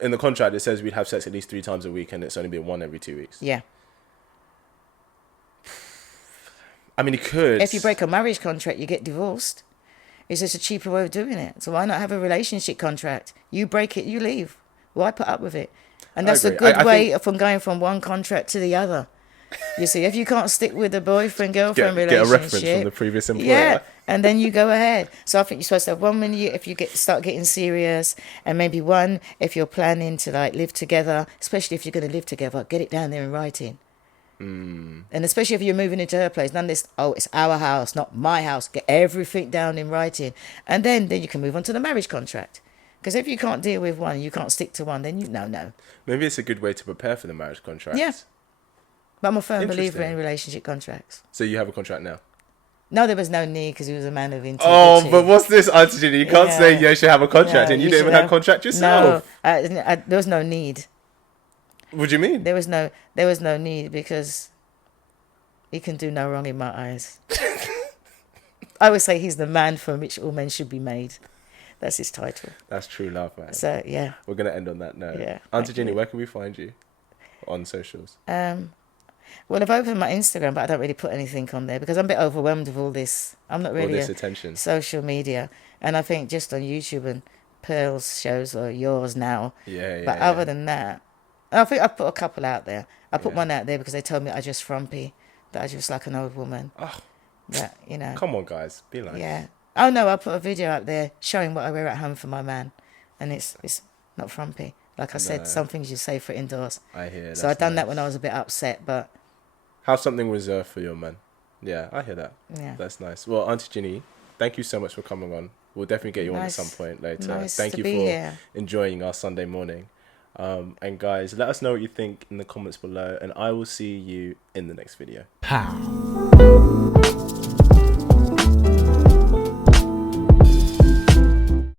in the contract it says we'd have sex at least 3 times a week, and it's only been 1 every 2 weeks? Yeah. I mean, he could. If you break a marriage contract, you get divorced. It's just a cheaper way of doing it. So why not have a relationship contract? You break it, you leave. Why put up with it? And that's a good way from going from one contract to the other. You see, if you can't stick with a boyfriend-girlfriend relationship... Get a reference from the previous employer. Yeah, and then you go ahead. So I think you're supposed to have one when if you start getting serious, and maybe one if you're planning to live together, especially if you're going to live together, get it down there in writing. And especially if you're moving into her place, none of this, it's our house, not my house. Get everything down in writing. And then you can move on to the marriage contract. Because if you can't deal with one, you can't stick to one, then no. Maybe it's a good way to prepare for the marriage contract. Yeah. But I'm a firm believer in relationship contracts. So you have a contract now? No, there was no need because he was a man of integrity. Oh, but what's this, Auntie Jenny? You can't say you should have a contract and you didn't even have a contract yourself. No, there was no need. What do you mean? There was no need because he can do no wrong in my eyes. I would say he's the man from which all men should be made. That's his title. That's true love, man. So, yeah. We're going to end on that note. Yeah. Auntie Jenny, where can we find you on socials? Well, I've opened my Instagram, but I don't really put anything on there because I'm a bit overwhelmed with all this. I'm not really attention. Social media. And I think just on YouTube and Pearl's shows or yours now. Yeah. But other than that, I think I put a couple out there. I put one out there because they told me I just frumpy, that I just like an old woman. Oh. That, Come on, guys. Be like. Yeah. Oh, no, I put a video out there showing what I wear at home for my man. And it's not frumpy. Like I said, some things you say for indoors. I hear. So I done that when I was a bit upset, but... Have something reserved for your man. Yeah, I hear that. Yeah. That's nice. Well, Auntie Jenny, thank you so much for coming on. We'll definitely get you on at some point later. Nice thank to you be for here. enjoying our Sunday morning. And guys, let us know what you think in the comments below, and I will see you in the next video. Pow.